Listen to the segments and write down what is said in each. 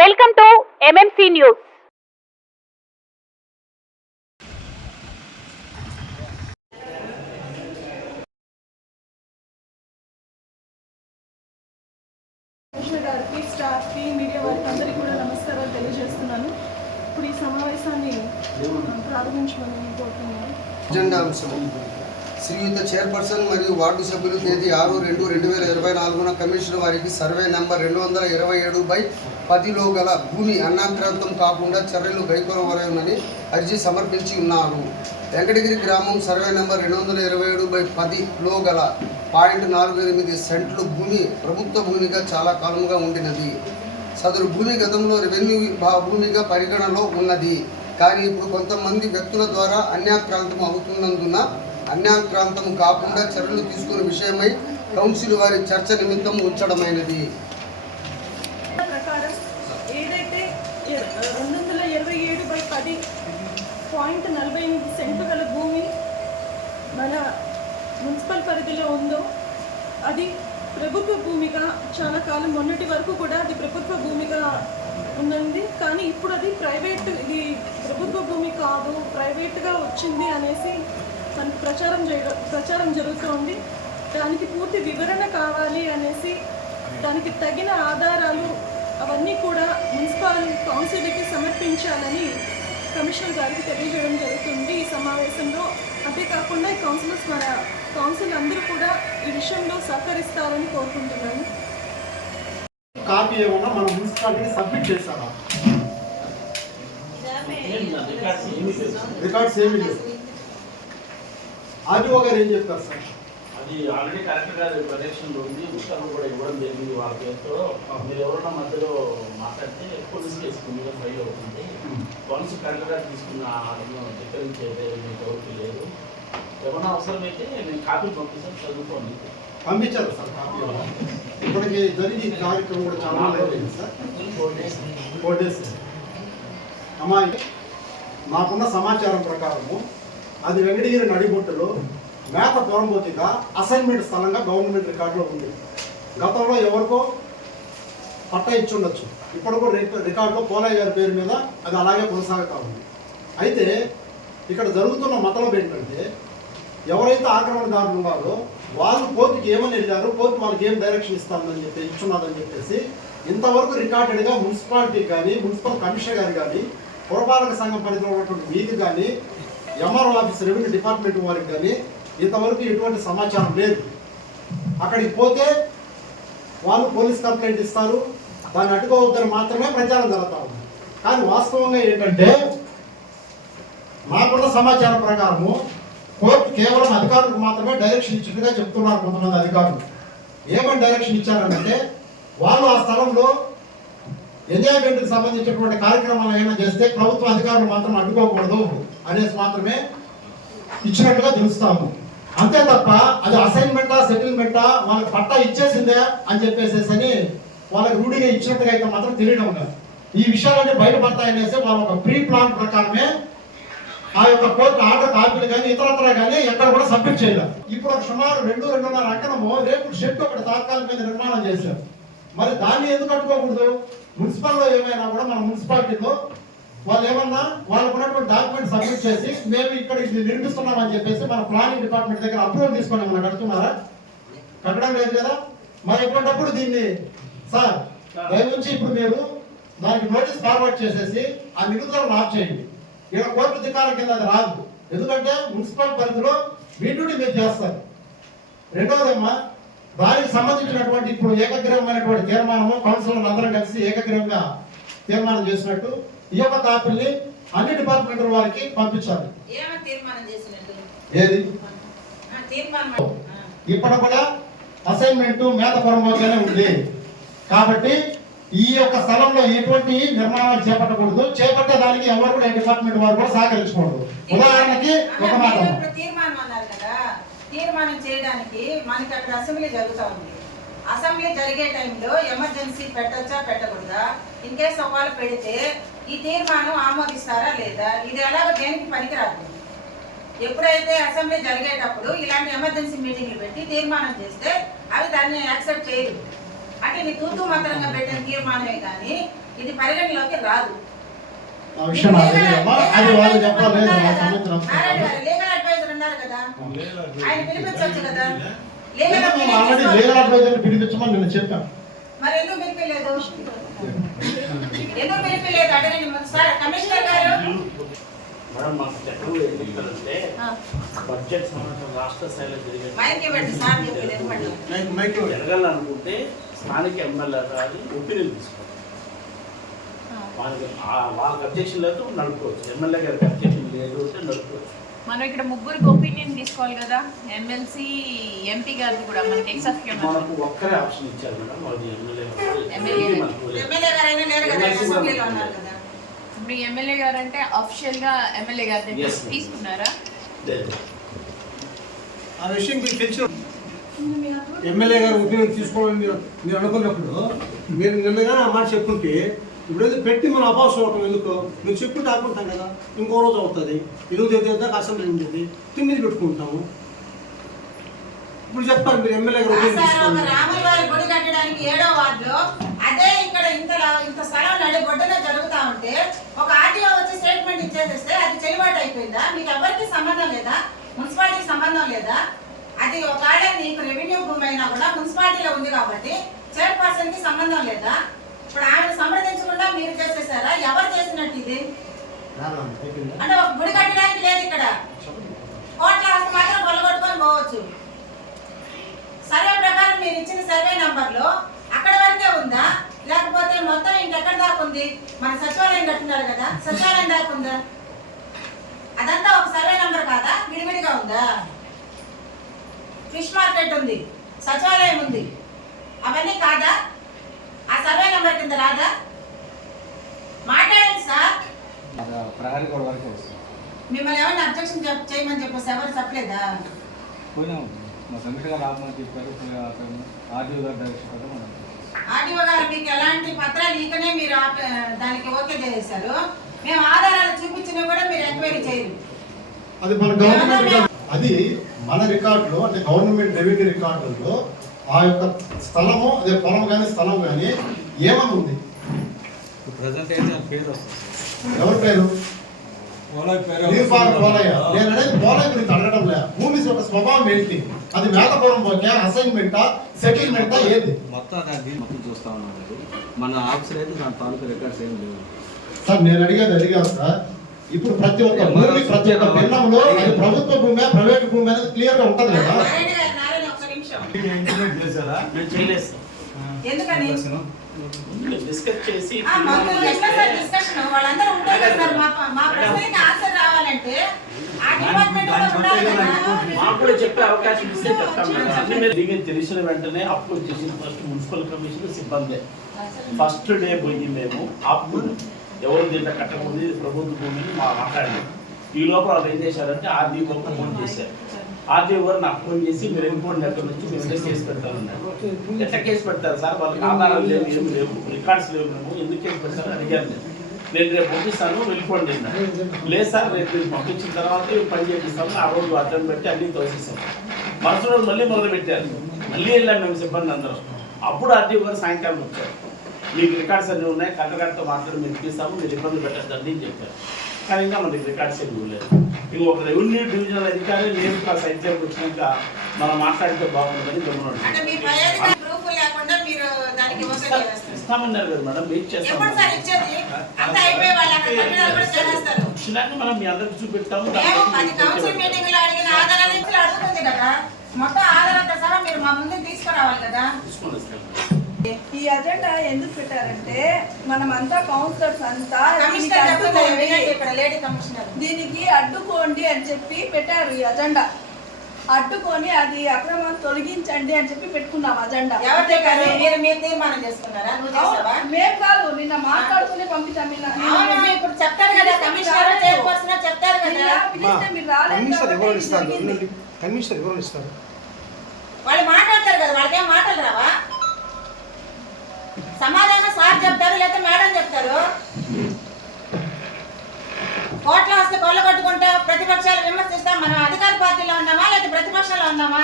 Welcome to MMC news. Commissioner గారికి, స్టాఫ్కి, media వారికి అందరికీ కూడా నమస్కారాలు తెలియజేస్తున్నాను. ఇప్పుడు ఈ సమావేశాన్ని ప్రారంభించమని కోరుతున్నాను. అజెండా అంశం శ్రీయుత చైర్పర్సన్ మరియు వార్డు సభ్యులు తేదీ 6/2/2024 కమిషనర్ వారికి సర్వే నంబర్ 227/10లో గల భూమి అన్యాక్రాంతం కాకుండా చర్యలు గైకొనవలెనని అర్జీ సమర్పించి ఉన్నారు. వెంకటగిరి గ్రామం సర్వే నంబర్ 227/10లో గల 0.48 సెంట్లు భూమి ప్రభుత్వ భూమిగా చాలా కాలంగా ఉండినది. సదరు భూమి గతంలో రెవెన్యూ భూమిగా పరిగణలో ఉన్నది. కానీ ఇప్పుడు కొంతమంది వ్యక్తుల ద్వారా అన్యాక్రాంతం అవుతున్నందున అన్యాక్రాంతం కాకుండా చర్యలు తీసుకునే విషయమై కౌన్సిల్ వారి చర్చ నిమిత్తం ఉంచడమైనది. ప్రకారం ఏదైతే 227/10.48 సెంట్లు గల భూమి మన మున్సిపల్ పరిధిలో ఉందో అది ప్రభుత్వ భూమిగా చాలా కాలం మొన్నటి వరకు కూడా అది ప్రభుత్వ భూమిగా ఉన్నది. కానీ ఇప్పుడు అది ప్రైవేట్, ఇది ప్రభుత్వ భూమి కాదు, ప్రైవేట్గా వచ్చింది అనేసి మనకు ప్రచారం జరుగుతోంది. దానికి పూర్తి వివరణ కావాలి అనేసి దానికి తగిన ఆధారాలు అవన్నీ కూడా మున్సిపల్ కౌన్సిల్కి సమర్పించాలని కమిషనర్ గారికి తెలియజేయడం జరుగుతుంది ఈ సమావేశంలో. అంతేకాకుండా ఈ మన కౌన్సిల్ అందరూ కూడా ఈ విషయంలో సహకరిస్తారని కోరుకుంటున్నాను. కాపీ ఏమన్నా మన మున్సిపాలిటీకి సబ్మిట్ చేశారా? రికార్డ్స్ ఏమి లేవు. ఆర్డీఓ గారు ఏం చెప్తారు సార్? అది ఆల్రెడీ కలెక్టర్ గారి ప్రొటెక్షన్లో ఉంది. ఉత్తర్వులు కూడా ఇవ్వడం జరిగింది. వాళ్ళ పేరుతో మీరు ఎవరన్నా మధ్యలో మాట్లాడితే పోలీస్ కేసు మీద ఫైల్ అవుతుంది. వన్స్ కలెక్టర్ గారు తీసుకున్న ఆర్డర్ను ధిక్కరించేది మీకు ఎవరికి లేదు. ఏమన్నా అవసరమైతే నేను కాపీ పంపిస్తాను, చదువుకోండి. పంపించారు సార్ కాపీ? ఇప్పటికి జరిగి కార్యక్రమం కూడా చాలా లేదు సార్. 4 days. అమ్మాయి నాకున్న సమాచారం ప్రకారము అది వెంకటగిరి నడిబొట్టులో మేత పొరంబోతిగా అసైన్మెంట్ స్థలంగా గవర్నమెంట్ రికార్డులో ఉంది. గతంలో ఎవరికో పట్టా ఇచ్చి ఉండొచ్చు. ఇప్పుడు కూడా రికార్డులో పోలయ్య గారి పేరు మీద అది అలాగే కొనసాగుతూ ఉంది. అయితే ఇక్కడ జరుగుతున్న మతలబు ఏంటంటే ఎవరైతే ఆక్రమణదారులు ఉన్నారో వాళ్ళు కోర్టుకి ఏమని వెళ్ళారు, కోర్టు వాళ్ళకి ఏం డైరెక్షన్ ఇస్తామని చెప్పి ఇచ్చున్నదని చెప్పేసి ఇంతవరకు రికార్డెడ్గా మున్సిపాలిటీ కానీ, మున్సిపల్ కమిషనర్ గారు కానీ, పురపాలక సంఘం పరిధిలో ఉన్నటువంటి మీకు కానీ, ఎంఆర్ఓ ఆఫీస్ రెవెన్యూ డిపార్ట్మెంట్ వారికి కానీ ఇంతవరకు ఎటువంటి సమాచారం లేదు. అక్కడికి పోతే వాళ్ళు పోలీస్ కంప్లైంట్ ఇస్తారు, దాన్ని అడ్డుకోవద్దని మాత్రమే ప్రచారం జరుగుతూ ఉంది. కానీ వాస్తవంగా ఏంటంటే మాకున్న సమాచారం ప్రకారము కోర్టు కేవలం అధికారులకు మాత్రమే డైరెక్షన్ ఇచ్చినట్టుగా చెప్తున్నారు కొంతమంది అధికారులు. ఏమని డైరెక్షన్ ఇచ్చారంటే వాళ్ళు ఆ స్థలంలో ఎంజాయ్మెంట్కి సంబంధించినటువంటి కార్యక్రమాలు ఏమైనా చేస్తే ప్రభుత్వ అధికారులు మాత్రం అడ్డుకోకూడదు అనేసి మాత్రమే ఇచ్చినట్టుగా తెలుస్తాము. అంతే తప్ప అది అసైన్మెంటా, సెటిల్మెంటా, వాళ్ళకి పట్టా ఇచ్చేసిందే అని చెప్పేసి వాళ్ళకి రూఢిగా ఇచ్చినట్టుగా అయితే మాత్రం తెలియడం లేదు. ఈ విషయాలన్నీ బయటపడతాయనేసి వాళ్ళ ఒక ప్రీ ప్లాన్ ప్రకారమే ఆ యొక్క కోర్టు ఆర్డర్ కాపీలు కానీ ఇతరత్ర కానీ ఎక్కడ కూడా సబ్మిట్ చేయలేదు. ఇప్పుడు సుమారు 2-2.5 ఎకరము రేపు షెడ్ ఒకటి తాత్కాలిక మీద నిర్మాణం చేశారు. మరి దాన్ని ఎందుకు అడ్డుకోకూడదు? మున్సిపల్లో ఏమైనా కూడా మన మున్సిపాలిటీలో వాళ్ళు ఏమన్నా వాళ్ళకు ఉన్నటువంటి డాక్యుమెంట్ సబ్మిట్ చేసి మేము ఇక్కడ ఇది నిర్మిస్తున్నామని చెప్పేసి మన ప్లానింగ్ డిపార్ట్మెంట్ దగ్గర అప్రూవల్ తీసుకొని ఏమన్నా కడుతున్నారా? కట్టడం లేదు కదా. మరి ఎటువంటిప్పుడు దీన్ని సార్ దయవుంచి ఇప్పుడు మీరు దానికి నోటీస్ ఫార్వర్డ్ చేసేసి ఆ నిలుదలను ఆఫ్ చేయండి. ఇక్కడ కోర్టు అధికారం కింద అది రాదు. ఎందుకంటే మున్సిపల్ పరిధిలో వీటిని మీరు చేస్తారు. రెండవదేమో దానికి సంబంధించినటువంటి ఇప్పుడు ఏకగ్రీవమైనటువంటి తీర్మానము కౌన్సిలర్లు అందరం కలిసి ఏకగ్రీవంగా తీర్మానం చేసినట్టు ఈ యొక్క కాపీల్ని అన్ని డిపార్ట్మెంట్ల వారికి పంపించాలి. ఏది ఇప్పుడు కూడా అసైన్మెంట్ మేత పొరంబోతేనే ఉంది. కాబట్టి ఈ యొక్క స్థలంలో ఎటువంటి నిర్మాణాలు చేపట్టకూడదు. చేపట్టే దానికి ఎవరు కూడా డిపార్ట్మెంట్ వారు కూడా సహకరించకూడదు. ఉదాహరణకి ఒక మాట తీర్మానం చేయడానికి మనకి అక్కడ అసెంబ్లీ జరుగుతూ ఉంది. అసెంబ్లీ జరిగే టైంలో ఎమర్జెన్సీ పెట్టచ్చా పెట్టకూడదా, ఇన్ కేసు ఒకవేళ పెడితే ఈ తీర్మానం ఆమోదిస్తారా లేదా, ఇది ఎలాగ దేనికి పనికిరాదు. ఎప్పుడైతే అసెంబ్లీ జరిగేటప్పుడు ఇలాంటి ఎమర్జెన్సీ మీటింగ్లు పెట్టి తీర్మానం చేస్తే అవి దాన్ని యాక్సెప్ట్ చేయరు. అంటే నీ తూతూ మాత్రంగా పెట్టిన తీర్మానమే కానీ ఇది పరిగణలోకి రాదు. ఆ విషయం నాకు తెలియదమ్మా, అది వాళ్ళు చెప్పాలి. ఆ సంబంధించిన లీగల్ అడ్వైజర్ ఉన్నారు కదా, ఆయన పిలిపించవచ్చు కదా. లీగల్ ఆల్రెడీ లీగల్ అడ్వైజర్ని పిలిపించమని నేను చెప్పాను. మరి ఎందుకు పిలిపిలేదు? ఎందుకు పిలిపిలేదు అడగండి సార్. కమిషనర్ గారు మేడం మాకు చట్టంలో ఏం చెప్తారంటే బడ్జెట్ సంబంధించిన రాష్ట్ర స్థాయిలో జరిగే మైక్ ఇవ్వండి సార్, చెప్పలేదు. జరగాలనుకుంటే స్థానిక ఎమ్మెల్యే గారి ఒపీనియన్ తీసుకోవాలి. వాళ్ళకి అబ్జెక్షన్ లేదు నడుపుకోవచ్చు, ఎమ్మెల్యే గారికి అబ్జెక్షన్ లేదు అంటే నడుపుకోవచ్చు. మనం ఇక్కడ ముగ్గురికి ఒపీనియన్ తీసుకోవాలి కదా, ఎమ్మెల్సీ ఎంపీ గారిది కూడా మనకి ఎక్సెప్షన్ మనకు ఒక్కరే ఆప్షన్ ఇచ్చారు మేడం, అది ఎమ్మెల్యే గారైనా లేరు కదా, అసెంబ్లీలో ఉన్నారు కదా. ఇప్పుడు ఎమ్మెల్యే గారు అంటే అఫిషియల్ గా ఎమ్మెల్యే గారి దగ్గర Yes, ma'am. తీసుకున్నారా? ఆ విషయం మీకు తెలిసిన ఎమ్మెల్యే గారు ఒపీనియన్ తీసుకోవాలని మీరు అనుకున్నప్పుడు మీరు నిన్నగానే ఆ మాట చెప్పుంటే ఇప్పుడు ఏదో పెట్టి మనం అపాసం అవటం ఎందుకు? మీరు చెప్పుకుంటే ఆకుంటాం కదా, ఇంకో రోజు అవుతుంది. 8 దాకా అసెంబ్లీ ఉండేది, 9 పెట్టుకుంటాము. ఇప్పుడు చెప్పాలి మీరు ఎమ్మెల్యే గారు ఒపీనియన్ సార్, ఒక తీసుకోవాలి. రాముల వారి గుడి కట్టడానికి 7వ వార్డులో అదే ఇక్కడ ఇంత స్థలం బొడ్డున జరుగుతా ఉంటే ఒక ఆర్టీఓ వచ్చి స్టేట్మెంట్ ఇచ్చేసేస్తే అది చెల్లుబాటు అయిపోయిందా? మీకు ఎవరికి సంబంధం లేదా? మున్సిపాలిటీకి సంబంధం లేదా? అది ఒకవేళ నీకు రెవెన్యూ భూమి అయినా కూడా మున్సిపాలిటీలో ఉంది కాబట్టి చైర్పర్సన్ కి సంబంధం లేదా? ఇప్పుడు ఆమెను సంప్రదించకుండా మీరు చేసేసారా? ఎవరు చేసినట్టు ఇది? అంటే ఒక గుడి కట్టడానికి లేదు ఇక్కడ, కోట్ల ఆస్తి మాత్రం కొల్లగొట్టుకొని పోవచ్చు. సర్వే ప్రకారం మీరు ఇచ్చిన సర్వే నంబర్లో అక్కడ వరకే ఉందా, లేకపోతే మొత్తం ఇంకెక్కడ దాకా ఉంది? మన సచివాలయం కట్టున్నారు కదా, సచివాలయం దాకా ఉందా? అదంతా ఒక సర్వే నంబర్ కాదా, విడివిడిగా ఉందా? ఫిష్ మార్కెట్ ఉంది, సచివాలయం ఉంది, అవన్నీ కాదా? ఆ సర్వే నంబర్ కింద రాదా? మాట్లాడండి సార్. ప్రహరీ గోడ వరకే వస్తుంది. మిమ్మల్ని ఏమైనా అబ్జెక్షన్ చేయమని చెప్పేసి ఎవరు చెప్పలేదా? పోయినాము మా సంఘటన రామని చెప్పారు, ఆర్టీఓ గారు డైరెక్షన్ కదా మనం. ఆర్టీఓ గారు మీకు ఎలాంటి పత్రాలు ఈకనే మీరు దానికి ఓకే చేశారు. మేము ఆధారాలు చూపించినా కూడా మీరు ఎంక్వైరీ చేయరు. అది మన గవర్నమెంట్, అది మన రికార్డులో అంటే గవర్నమెంట్ రెవెన్యూ రికార్డుల్లో ఆ యొక్క స్థలము, అదే పొలం కానీ స్థలం కానీ ఏమని ఉంది? ప్రజెంట్ అయితే పేరు వస్తుంది. ఎవరి పేరు? పేరు పోలయ్య. నేను అనేది పోలయ్య గురించి అడగడం లేదు. భూమి యొక్క స్వభావం ఏంటి? అది మేతపురం పోతే అసైన్మెంటా, సెటిల్మెంటా, ఏది? మొత్తం దాన్ని మొత్తం చూస్తా ఉన్నాం. మన ఆఫీసర్ అయితే దాని తాలూకు రికార్డ్స్ ఏం లేవు సార్. నేను అడిగాను సార్. ఇప్పుడు ప్రతి ఒక్క భూమి, ప్రతి ఒక్క భిన్నంలో అది ప్రభుత్వ భూమి, ప్రైవేట్ భూమి అనేది క్లియర్ గా ఉంటది కదా. నారాయణ ఒక్క నిమిషం. చేశారా? నేను చేయలేదు సార్, ఎందుకని డిస్కస్ చేసి మొత్తం ఎట్లా సార్ డిస్కషన్? వాళ్ళందరూ ఉంటారు కదా సార్. మా ప్రశ్నకి ఆన్సర్ రావాలంటే ఆ డిపార్ట్మెంట్ కూడా ఉండాలి కదా. మాకు కూడా చెప్పే అవకాశం ఇస్తే చెప్తాం మేడం. అన్ని మీరు దిగి తెలిసిన వెంటనే అప్రోచ్ చేసిన ఫస్ట్ మున్సిపల్ కమిషన్ సిబ్బంది ఫస్ట్ డే పోయి మేము అప్పుడు ఎవరు దీంట్లో కట్టకూడదు, ఇది ప్రభుత్వ భూమిని మాట్లాడాము. ఈ లోపల వాళ్ళు ఏం చేశారంటే ఆర్డీఓ గారికి ఫోన్ చేశారు. ఆర్డీఓ గారు నాకు ఫోన్ చేసి మీరు ఇంకోటి ఎక్కడి నుంచి మేము కేసు పెడతామన్నారు. ఎట్లా కేసు పెడతారు సార్? వాళ్ళకి ఆధారాలు లేవు, ఏమి లేవు, రికార్డ్స్ లేవు, మేము ఎందుకు కేసు పెడతారని అడిగాను. నేను రేపు పంపిస్తాను వెళ్ళిపోండి. లేదు సార్, రేపు పంపించిన తర్వాత పని చేపిస్తాము. ఆ రోజు అటెండ్ పెట్టి అన్ని తోసేసాం. మరుసటి రోజు మళ్ళీ మొదలు పెట్టారు. మళ్ళీ వెళ్ళాం మేము సిబ్బంది అందరం. అప్పుడు ఆర్డీఓ గారు సాయంకాలం వచ్చారు. మీకు రికార్డ్స్ అన్నీ ఉన్నాయి, కలెక్టర్గారితో మాట్లాడి మేము తీస్తాము, మీరు ఇబ్బంది పెట్టద్దండి అని చెప్పారు. కానీ ఇంకా మనకి రికార్డ్స్ ఏమి ఇవ్వలేదు. ఇంకొక రెవెన్యూ డివిజనల్ అధికారి నేను సైట్ దగ్గరకు వచ్చినాక మనం మాట్లాడితే బాగుంటుందని అంటే మీ పై అధికారి ప్రూఫ్ లేకుండా మీరు దానికి ఓకే చేస్తారు. ఇస్తామన్నారు కదా మేడం, వెయిట్ చేస్తాం. ఎప్పుడు సార్ ఇచ్చేది? అంతా అయిపోయి వాళ్ళు అక్కడ కట్టడాలు కూడా చేస్తారు. ఇచ్చినాక మనం మీ అందరికి చూపెడతాము. మేము 10 కౌన్సిల్ మీటింగ్లో అడిగిన ఆధారాలు ఇప్పుడు అడుగుతుంది కదా, మొత్తం ఆధారాలతో సహా మీరు మా ముందు తీసుకురావాలి కదా. తీసుకొని వస్తాం. ఈ అజెండా ఎందుకు పెట్టారంటే మనమంతా కౌన్సిలర్స్ అంతా కమిషనర్ చెప్తున్నారు, వినండి, ఇక్కడ లేడీ కమిషనర్. దీనికి అడ్డుకోండి అని చెప్పి పెట్టారు ఈ అజెండా. అడ్డుకొని అది అక్రమాన్ని తొలగించండి అని చెప్పి పెట్టుకున్నాం అజెండా. ఎవరి దగ్గర మీరు తీర్మానం చేసుకున్నారా? నువ్వు చేసావా? మేము కాదు, నిన్న మాట్లాడుకుని పంపించాం. అవును, ఇప్పుడు చెప్తారు కదా కమిషనర్, చైర్పర్సన్ చెప్తారు కదా. పిలిస్తే మీరు రాలేదు కమిషనర్ ఎవరు కాబట్టి ఇస్తారు? జరిగింది. కమిషనర్ ఎవరు ఇస్తారు? వాళ్ళు మాట్లాడతారు కదా, వాళ్ళకేం మాటలు రావా? సమాధానం సార్ చెప్తారు, లేకపోతే మేడం చెప్తారు. కోట్ల ఆస్తి కొల్లగొట్టుకుంటే ప్రతిపక్షాలు విమర్శిస్తాం. మనం అధికార పార్టీలో ఉన్నామా లేదా ప్రతిపక్షంలో ఉన్నామా?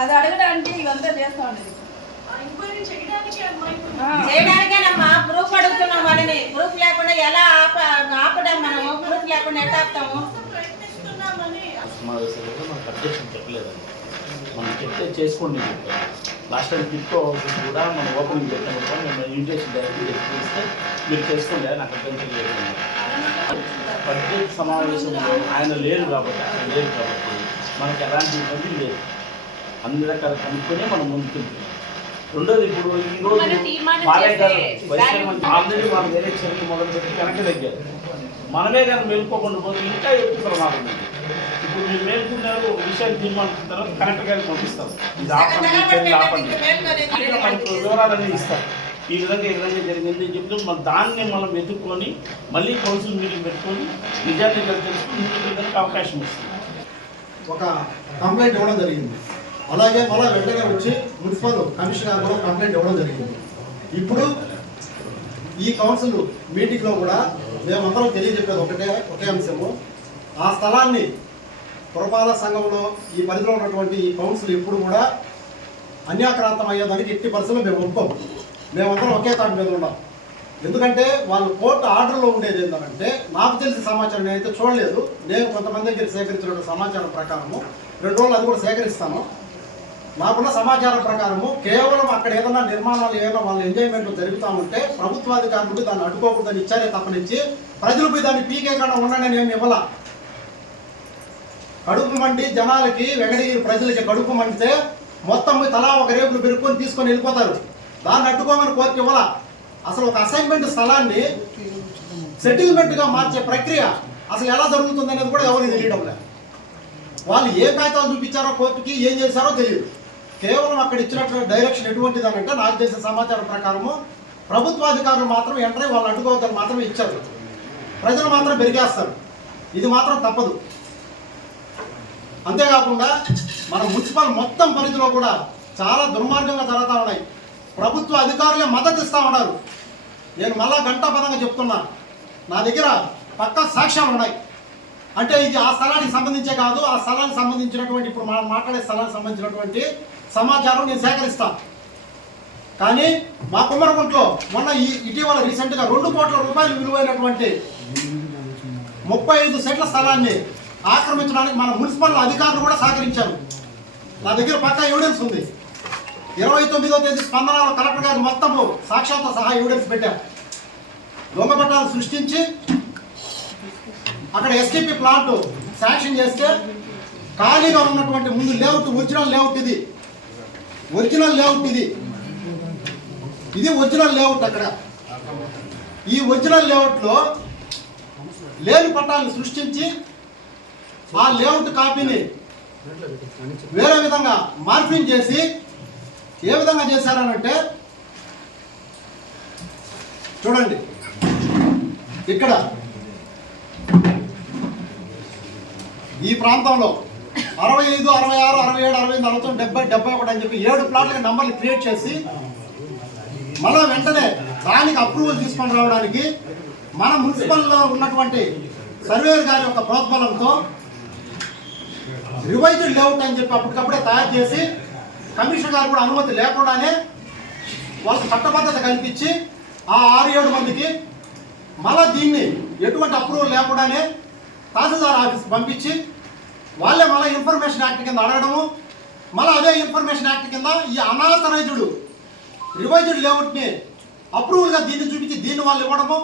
అది అడగడానికి ఇదంతా చేస్తా ఉండేది. ఎంక్వైరీ చేయడానికి అమ్మాయికి చేయడానికేనమ్మా ప్రూఫ్ అడుగుతున్నాం వాళ్ళని. ప్రూఫ్ లేకుండా ఎలా ఆపడం? మనము ప్రూఫ్ లేకుండా ఎట్లా ఆపుతాము? ప్రయత్నిస్తున్నామని సమావేశాలలో మనకు అబ్జెక్షన్ చెప్పలేదండి. మనం చెప్తే చేసుకోండి చెప్తాం. లాస్ట్ టైం టిప్కో హౌసెస్ కూడా మనం ఓపెనింగ్ పెట్టినప్పుడు కూడా మేము ఇన్విటేషన్ డైరెక్ట్ చేస్తే మీరు చేసుకోండి నాకు అభ్యంతరం లేదు. బడ్జెట్ సమావేశంలో ఆయన లేరు కాబట్టి మనకి ఎలాంటి ఇబ్బంది లేదు. అన్ని రకాల కనుక్కొని మనం ముందుకెళ్తున్నాం. రెండోది ఇప్పుడు ఈరోజు మనం తీర్మానం పాలేగారు చేస్తే వైస్ చైర్మన్ ఆల్రెడీ వాళ్ళు వేరే చర్యలు మొదలుపెట్టి వెనక్కి తగ్గారు. మనమే కానీ మేల్కోకుండా పోతే ఇంకా ఎక్కువ ప్రమాదం ఉంది. ఇప్పుడు మీరు మేల్కున్నారు ఒక విషయాన్ని తీర్మానించిన తర్వాత కలెక్టర్ గారికి పంపిస్తారు. ఇది ఆపండి మనకు వివరాలన్నీ ఇస్తారు. ఈ విధంగా జరిగింది చెప్తూ మన దాన్ని మనం వెతుక్కొని మళ్ళీ కౌన్సిల్ మీటింగ్ పెట్టుకొని నిజాన్ని తెలుసుకుని ముందుకు అవకాశం ఇస్తుంది. ఒక కంప్లైంట్ ఇవ్వడం జరిగింది. అలాగే మళ్ళీ వెంటనే వచ్చి మున్సిపల్ కమిషనర్ కూడా కంప్లైంట్ ఇవ్వడం జరిగింది. ఇప్పుడు ఈ కౌన్సిల్ మీటింగ్లో కూడా మేమందరం తెలియజెప్పేది ఒకే అంశము. ఆ స్థలాన్ని పురపాలక సంఘంలో ఈ పరిధిలో ఉన్నటువంటి ఈ కౌన్సిల్ ఎప్పుడు కూడా అన్యాక్రాంతం అయ్యేదానికి ఎట్టి పరిస్థితుల్లో మేము ఒప్పుకోము. మేమందరం ఒకే తాటి మీద ఉన్నాం. ఎందుకంటే వాళ్ళు కోర్టు ఆర్డర్లో ఉండేది ఏంటంటే, నాకు తెలిసిన సమాచారం నేనైతే చూడలేదు, నేను కొంతమంది దగ్గర సేకరించిన సమాచారం ప్రకారము 2 రోజులు అది కూడా సేకరిస్తాను. నాకున్న సమాచారం ప్రకారము కేవలం అక్కడ ఏదైనా నిర్మాణాలు ఏదైనా వాళ్ళ ఎంజాయ్మెంట్ జరుగుతూ ఉంటే ప్రభుత్వాధికారులు దాన్ని అడ్డుకోకూడదని ఇచ్చారే తప్పనించి ప్రజలపై దాన్ని పీకేకుండా ఉండని ఏమి ఇవ్వాల. కడుపు మండి జనాలకి వెంకటగిరి ప్రజలకి కడుపు మండితే మొత్తం తలా ఒక రేపులు పెరుక్కొని తీసుకొని వెళ్ళిపోతారు. దాన్ని అడ్డుకోమని కోర్టు ఇవ్వాల. అసలు ఒక అసైన్మెంట్ స్థలాన్ని సెటిల్మెంట్గా మార్చే ప్రక్రియ అసలు ఎలా జరుగుతుంది అనేది కూడా ఎవరికి తెలియడం లేదు. వాళ్ళు ఏ కాగితాలు చూపించారో కోర్టుకి, ఏం చేశారో తెలియదు. కేవలం అక్కడ ఇచ్చినట్టు డైరెక్షన్ ఎటువంటిది అని అంటే, నాకు తెలిసిన సమాచారం ప్రకారము ప్రభుత్వాధికారులు మాత్రం ఎంట్రీ వాళ్ళు అడ్డుకోవద్దని మాత్రమే ఇచ్చారు. ప్రజలు మాత్రం పెరిగేస్తారు. ఇది మాత్రం తప్పదు. అంతేకాకుండా మన మున్సిపల్ మొత్తం పరిధిలో కూడా చాలా దుర్మార్గంగా జరుగుతూ ఉన్నాయి. ప్రభుత్వ అధికారులే మద్దతు ఇస్తూ ఉన్నారు. నేను మళ్ళా గంటాపదంగా చెప్తున్నా, నా దగ్గర పక్కా సాక్ష్యాలు ఉన్నాయి. అంటే ఇది ఆ స్థలానికి సంబంధించే కాదు, ఆ స్థలానికి సంబంధించినటువంటి ఇప్పుడు మనం మాట్లాడే స్థలానికి సంబంధించినటువంటి సమాచారం నేను సేకరిస్తాను. కానీ మా కుమ్మరకుంట్లో మొన్న ఇటీవల రీసెంట్గా 2 కోట్ల రూపాయలు విలువైనటువంటి 35 సెంట్ల స్థలాన్ని ఆక్రమించడానికి మన మున్సిపల్ అధికారులు కూడా సహకరించారు. నా దగ్గర పక్కా ఎవిడెన్స్ ఉంది. 29వ తేదీ స్పందనలో కలెక్టర్ గారు మొత్తము సాక్ష్యాలతో సహా ఎవిడెన్స్ పెట్టారు. దొంగ పట్టాలు సృష్టించి అక్కడ ఎస్టీపీ ప్లాంట్ శాంక్షన్ చేస్తే ఖాళీగా ఉన్నటువంటి ముందు లేఅవుట్ ఒరిజినల్ లేఅవుట్ ఇది ఒరిజినల్ లేఅవుట్. అక్కడ ఈ ఒరిజినల్ లేఅవుట్లో లేని పట్టాలను సృష్టించి ఆ లేఅవుట్ కాపీని వేరే విధంగా మార్ఫింగ్ చేసి ఏ విధంగా చేశారనంటే, చూడండి ఇక్కడ ఈ ప్రాంతంలో 65, 66, 67, 68, 70, 71 అని చెప్పి 7 ప్లాట్ల నంబర్లు క్రియేట్ చేసి మళ్ళా వెంటనే దానికి అప్రూవల్ తీసుకొని రావడానికి మన మున్సిపల్లో ఉన్నటువంటి సర్వేయర్ గారి యొక్క ప్రోత్బలంతో రివైజ్డ్ లేఅవుట్ అని చెప్పి అప్పటికప్పుడే తయారు చేసి కమిషనర్ గారు కూడా అనుమతి లేకుండానే వాళ్ళకి చట్టబద్ధత కల్పించి ఆ 6-7 మందికి మళ్ళీ దీన్ని ఎటువంటి అప్రూవల్ లేకుండానే తహసీల్దార్ ఆఫీస్కి పంపించి వాళ్ళే మళ్ళీ ఇన్ఫర్మేషన్ యాక్ట్ కింద అడగడము, మళ్ళీ అదే ఇన్ఫర్మేషన్ యాక్ట్ కింద ఈ అనాథరైజ్డ్ రివైజ్డ్ లేఅవుట్ని అప్రూవల్గా దీన్ని చూపించి దీన్ని వాళ్ళు ఇవ్వడము.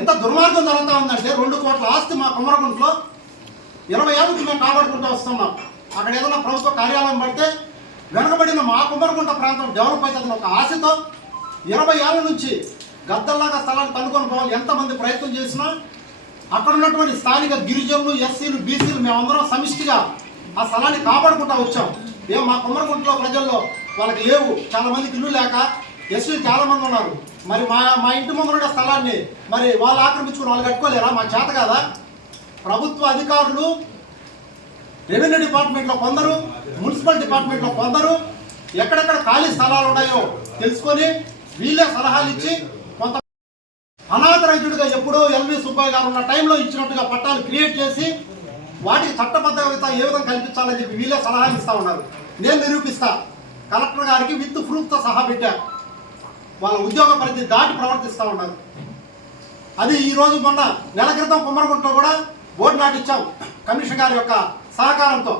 ఎంత దుర్మార్గం జరుగుతూ ఉందంటే 2 కోట్ల ఆస్తి మా కుమ్మరగుంట్లో 20 ఏళ్ళ నుంచి మేము కాపాడుకుంటూ వస్తున్నాం. అక్కడ ఏదైనా ప్రభుత్వ కార్యాలయం పడితే వెనకబడిన మా కుమ్మరగుంట ప్రాంతం డెవలప్ అవుతుందని ఒక ఆశతో 20 ఏళ్ళ నుంచి గద్దల్లాగా స్థలాన్ని తనుకొని పోవాలి. ఎంతమంది ప్రయత్నం చేసినా అక్కడ ఉన్నటువంటి స్థానిక గిరిజనులు, ఎస్సీలు, బీసీలు మేమందరం సమిష్టిగా ఆ స్థలాన్ని కాపాడుకుంటూ వచ్చాం. మా కుమ్మరగుంటలో ప్రజల్లో వాళ్ళకి లేవు, చాలా మందికి ఇల్లు లేక ఎస్సీలు చాలా మంది ఉన్నారు. మరి మా ఇంటి ముందు ఉన్న స్థలాన్ని మరి వాళ్ళు ఆక్రమించుకుని వాళ్ళు కట్టుకోలేరా? మా చేత కదా. ప్రభుత్వ అధికారులు రెవెన్యూ డిపార్ట్మెంట్లో కొందరు, మున్సిపల్ డిపార్ట్మెంట్లో కొందరు ఎక్కడెక్కడ ఖాళీ స్థలాలు ఉన్నాయో తెలుసుకొని వీళ్ళే సలహాలు ఇచ్చి కొంత అనాథరైజ్డ్గా ఎప్పుడో ఎల్వి సుబ్బయ్య గారు ఉన్న టైంలో ఇచ్చినట్టుగా పట్టాలు క్రియేట్ చేసి వాటికి చట్టబద్ధత ఏ విధంగా కల్పించాలని చెప్పి వీళ్ళే సలహాలు ఇస్తూ ఉన్నారు. నేను నిరూపిస్తా. కలెక్టర్ గారికి విత్ ప్రూఫ్తో సహా పెట్టారు. వాళ్ళ ఉద్యోగ పరిధి దాటి ప్రవర్తిస్తూ ఉన్నారు. అది ఈరోజు మొన్న నెల క్రితం కుమ్మరగుంటలో కూడా బోర్డు నాటిచ్చాం కమిషన్ గారి యొక్క సహకారంతో.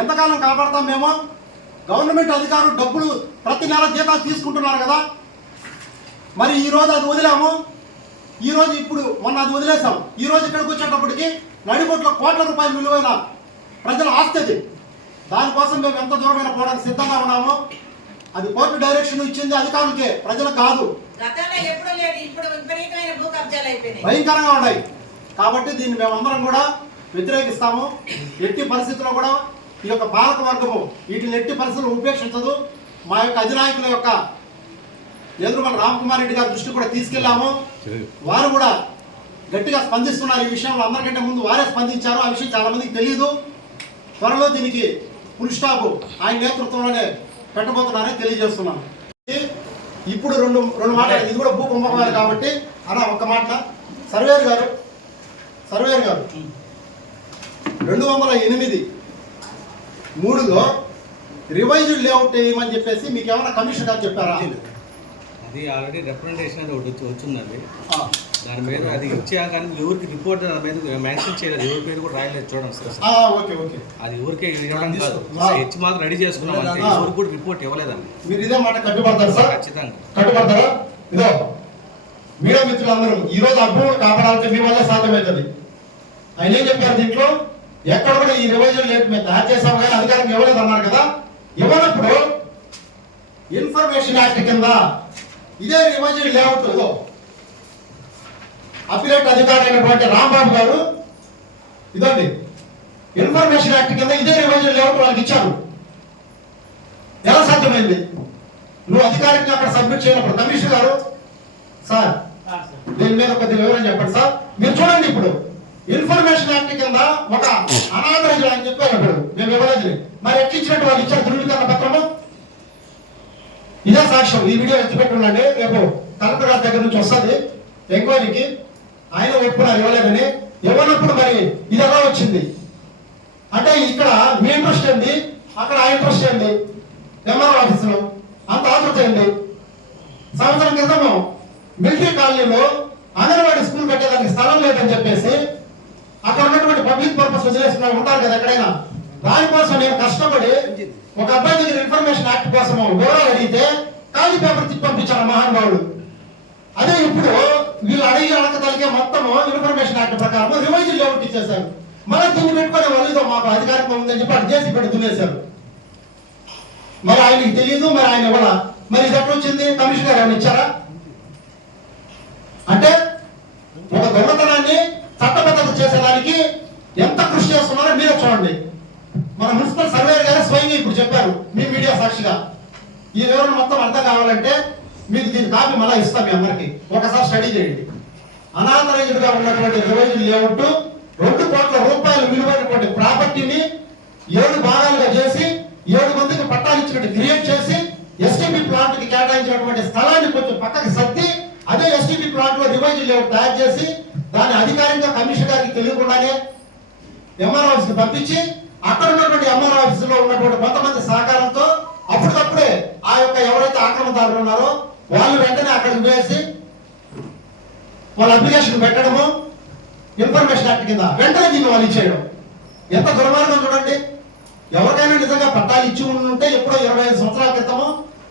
ఎంతకాలం కాపాడతాం మేము? గవర్నమెంట్ అధికారులు డబ్బులు ప్రతి నెల జీతాలు తీసుకుంటున్నారు కదా, మరి ఈరోజు అది వదిలాము. ఈరోజు ఇప్పుడు మొన్న అది వదిలేసాం. ఈరోజు ఇక్కడికి వచ్చేటప్పటికి నడిబొట్ల కోట్ల రూపాయల విలువైన ప్రజల ఆస్తి అది. దానికోసం మేము ఎంత దూరమైన పోవడానికి సిద్ధంగా ఉన్నాము. అది కోర్టు డైరెక్షన్ ఇచ్చింది అధికారులకే, ప్రజలకు కాదు. గతంలో ఎప్పుడూ లేదు, ఇప్పుడు విపరీతమైన భూ కబ్జాలు అయిపోయినాయి, భయంకరంగా ఉన్నాయి. కాబట్టి దీన్ని మేమందరం కూడా వ్యతిరేకిస్తాము. ఎట్టి పరిస్థితుల్లో కూడా ఈ యొక్క పాలక వర్గము వీటిని ఎట్టి పరిస్థితుల్లో ఉపేక్షించదు. మా యొక్క అధినాయకుల యొక్క ఎదురుమల రామకుమార్ రెడ్డి గారి దృష్టి కూడా తీసుకెళ్లాము. వారు కూడా గట్టిగా స్పందిస్తున్నారు. ఈ విషయంలో అందరికంటే ముందు వారే స్పందించారు. ఆ విషయం చాలా మందికి తెలియదు. త్వరలో దీనికి ఫుల్ స్టాప్ ఆయన నేతృత్వంలోనే పెట్టబోతున్నారని తెలియజేస్తున్నాను. ఇప్పుడు రెండు మాటలు, ఇది కూడా భూ కుంభకోణాలు కాబట్టి అన్న ఒక్క మాట. సర్వేయర్ గారు 208(3)లో రివైజ్డ్ లేఅవుట్ వేయమని చెప్పేసి మీకు ఏమైనా కమిషన్ గారు చెప్పారా? అది ఆల్రెడీ రిప్రజెంటేషన్ అది ఒకటి వచ్చిందండి. దాని మీద అది ఇచ్చా కానీ ఎవరికి రిపోర్ట్ దాని మీద మెన్షన్ చేయలేదు, ఎవరి పేరు కూడా రాయలేదు. చూడండి సార్, ఓకే ఓకే, అది ఊరికే ఇవ్వడం కాదు, హెచ్ మాత్రం రెడీ చేసుకున్నాం అంతే, ఎవరికి కూడా రిపోర్ట్ ఇవ్వలేదండి. మీరు ఇదే మాట కట్టుబడతారు సార్? ఖచ్చితంగా కట్టుబడతారా? ఇదో మీడియా మిత్రులందరూ ఈరోజు ఆ భూములు కాపాడాలంటే మీ వల్ల సాధ్యమవుతుంది. ఆయన ఏం చెప్పారు దీంట్లో, ఎక్కడ కూడా ఈ రివైజల్ లేట్ మీద తయారు చేసాము కానీ అధికారం ఇవ్వలేదు అన్నారు కదా. ఇవ్వనప్పుడు ఇన్ఫర్మేషన్ యాక్ట్ కింద ఇదే రివైజల్ లేఅవుట్ అపిలేట్ అధికారి అయినటువంటి రాంబాబు గారు ఇదండి ఇన్ఫర్మేషన్ యాక్ట్ కింద ఇదే రివైజల్ లేఅవుట్ వాళ్ళకి ఇచ్చారు. ఎలా సాధ్యమైంది? నువ్వు అధికారికంగా అక్కడ సబ్మిట్ చేయనప్పుడు కమిషనర్ గారు సార్ దీని మీద కొద్దిగా వివరం చెప్పండి సార్. మీరు చూడండి, ఇప్పుడు ఇన్ఫర్మేషన్ యాక్ట్ కింద ఒక అనాథరైజ్ అని చెప్పారు, ఇప్పుడు మేము ఇవ్వలేదు. మరి ఎట్లా ఇచ్చినట్టు వాళ్ళు ఇచ్చారు ధృవీకరణ పత్రము? ఇదే సాక్ష్యం. ఈ వీడియో ఎత్తిపెట్టుండండి, రేపు కలెక్టర్ గారి దగ్గర నుంచి వస్తుంది ఎంక్వైరీకి. ఆయన ఒప్పుకున్నారు ఇవ్వలేదని. ఇవ్వనప్పుడు మరి ఇది ఎలా వచ్చింది అంటే ఇక్కడ మీ ఇంట్రెస్ట్ ఏంది, అక్కడ ఆ ఇంట్రెస్ట్ ఏంది? ఎంఆర్ఓ ఆఫీసులో అంత ఆతృత ఏంది? సంవత్సరం క్రితము మిలిటరీ కాలనీలో అంగన్వాడీ స్కూల్ పెట్టేదానికి స్థలం లేదని చెప్పేసి అక్కడ ఉన్నటువంటి పబ్లిక్ పర్పస్ వదిలేసిన ఉంటారు కదా ఎక్కడైనా, దానికోసం నేను కష్టపడి ఒక అబ్బాయి దగ్గర ఇన్ఫర్మేషన్ యాక్ట్ కోసం వివరాలు అడిగితే ఖాళీ పేపర్ తిప్పి పంపించాను మహానుభావుడు. అదే ఇప్పుడు వీళ్ళు అడిగి అడగదలిగే మొత్తం ఇన్ఫర్మేషన్ యాక్ట్ ప్రకారం రివైజల్ లేఅవుట్ ఇచ్చేశారు. మళ్ళీ దీన్ని పెట్టుకునే వాళ్ళు ఇదో మాకు అధికారికం ఉందని చెప్పి అటు చేసి పెట్టి దున్నేశారు. మరి ఆయనకి తెలియదు, మరి ఆయన ఇవ్వాల. మరి ఇది ఎట్లా వచ్చింది? కమిషన్ గారు ఏమైనా ఇచ్చారా? అంటే ఒక దొంగతనాన్ని చట్టబద్ధత చేసేదానికి ఎంత కృషి చేస్తున్నారో మీరే చూడండి. మన మున్సిపల్ సర్వేయర్ గారు స్వయంగా ఇప్పుడు చెప్పారు మీ మీడియా సాక్షిగా. ఈ వివరణ మొత్తం అర్థం కావాలంటే మీకు దీని కాపీ మళ్ళీ ఇస్తాం మీ అందరికి, ఒకసారి స్టడీ చేయండి. అనాథరైజ్డ్ గా ఉన్నటువంటి రివైజల్ లేఅవుట్ 2 కోట్ల రూపాయలు విలువైనటువంటి ప్రాపర్టీని 7 భాగాలుగా చేసి 7 మందికి పట్టాలు ఇచ్చినట్టు క్రియేట్ చేసి ఎస్టీపీ ప్లాంట్ కి కేటాయించినటువంటి స్థలాన్ని కొంచెం పక్కకి సర్ది అదే ఎస్టీపీ ప్లాంట్ లో రివైజల్ లేఅవుట్ తయారు చేసి దాన్ని అధికారికంగా కమిషన్ గారికి తెలియకుండానే ఎంఆర్ ఆఫీస్ కి పంపించి అక్కడ ఉన్నటువంటి ఎంఆర్ ఆఫీస్ లో ఉన్నటువంటి కొంతమంది సహకారంతో అప్పటికప్పుడే ఆ యొక్క ఎవరైతే ఆక్రమణదారులు ఉన్నారో వాళ్ళు వెంటనే అక్కడికి వేసి వాళ్ళ అప్లికేషన్ పెట్టడము ఇన్ఫర్మేషన్ యాక్ట్ కింద వెంటనే దీన్ని వాళ్ళు ఇచ్చేయడం. ఎంత దుర్మార్గం చూడండి. ఎవరికైనా నిజంగా పట్టాలు ఇచ్చి ఉంటే ఎప్పుడో 25 సంవత్సరాల క్రితము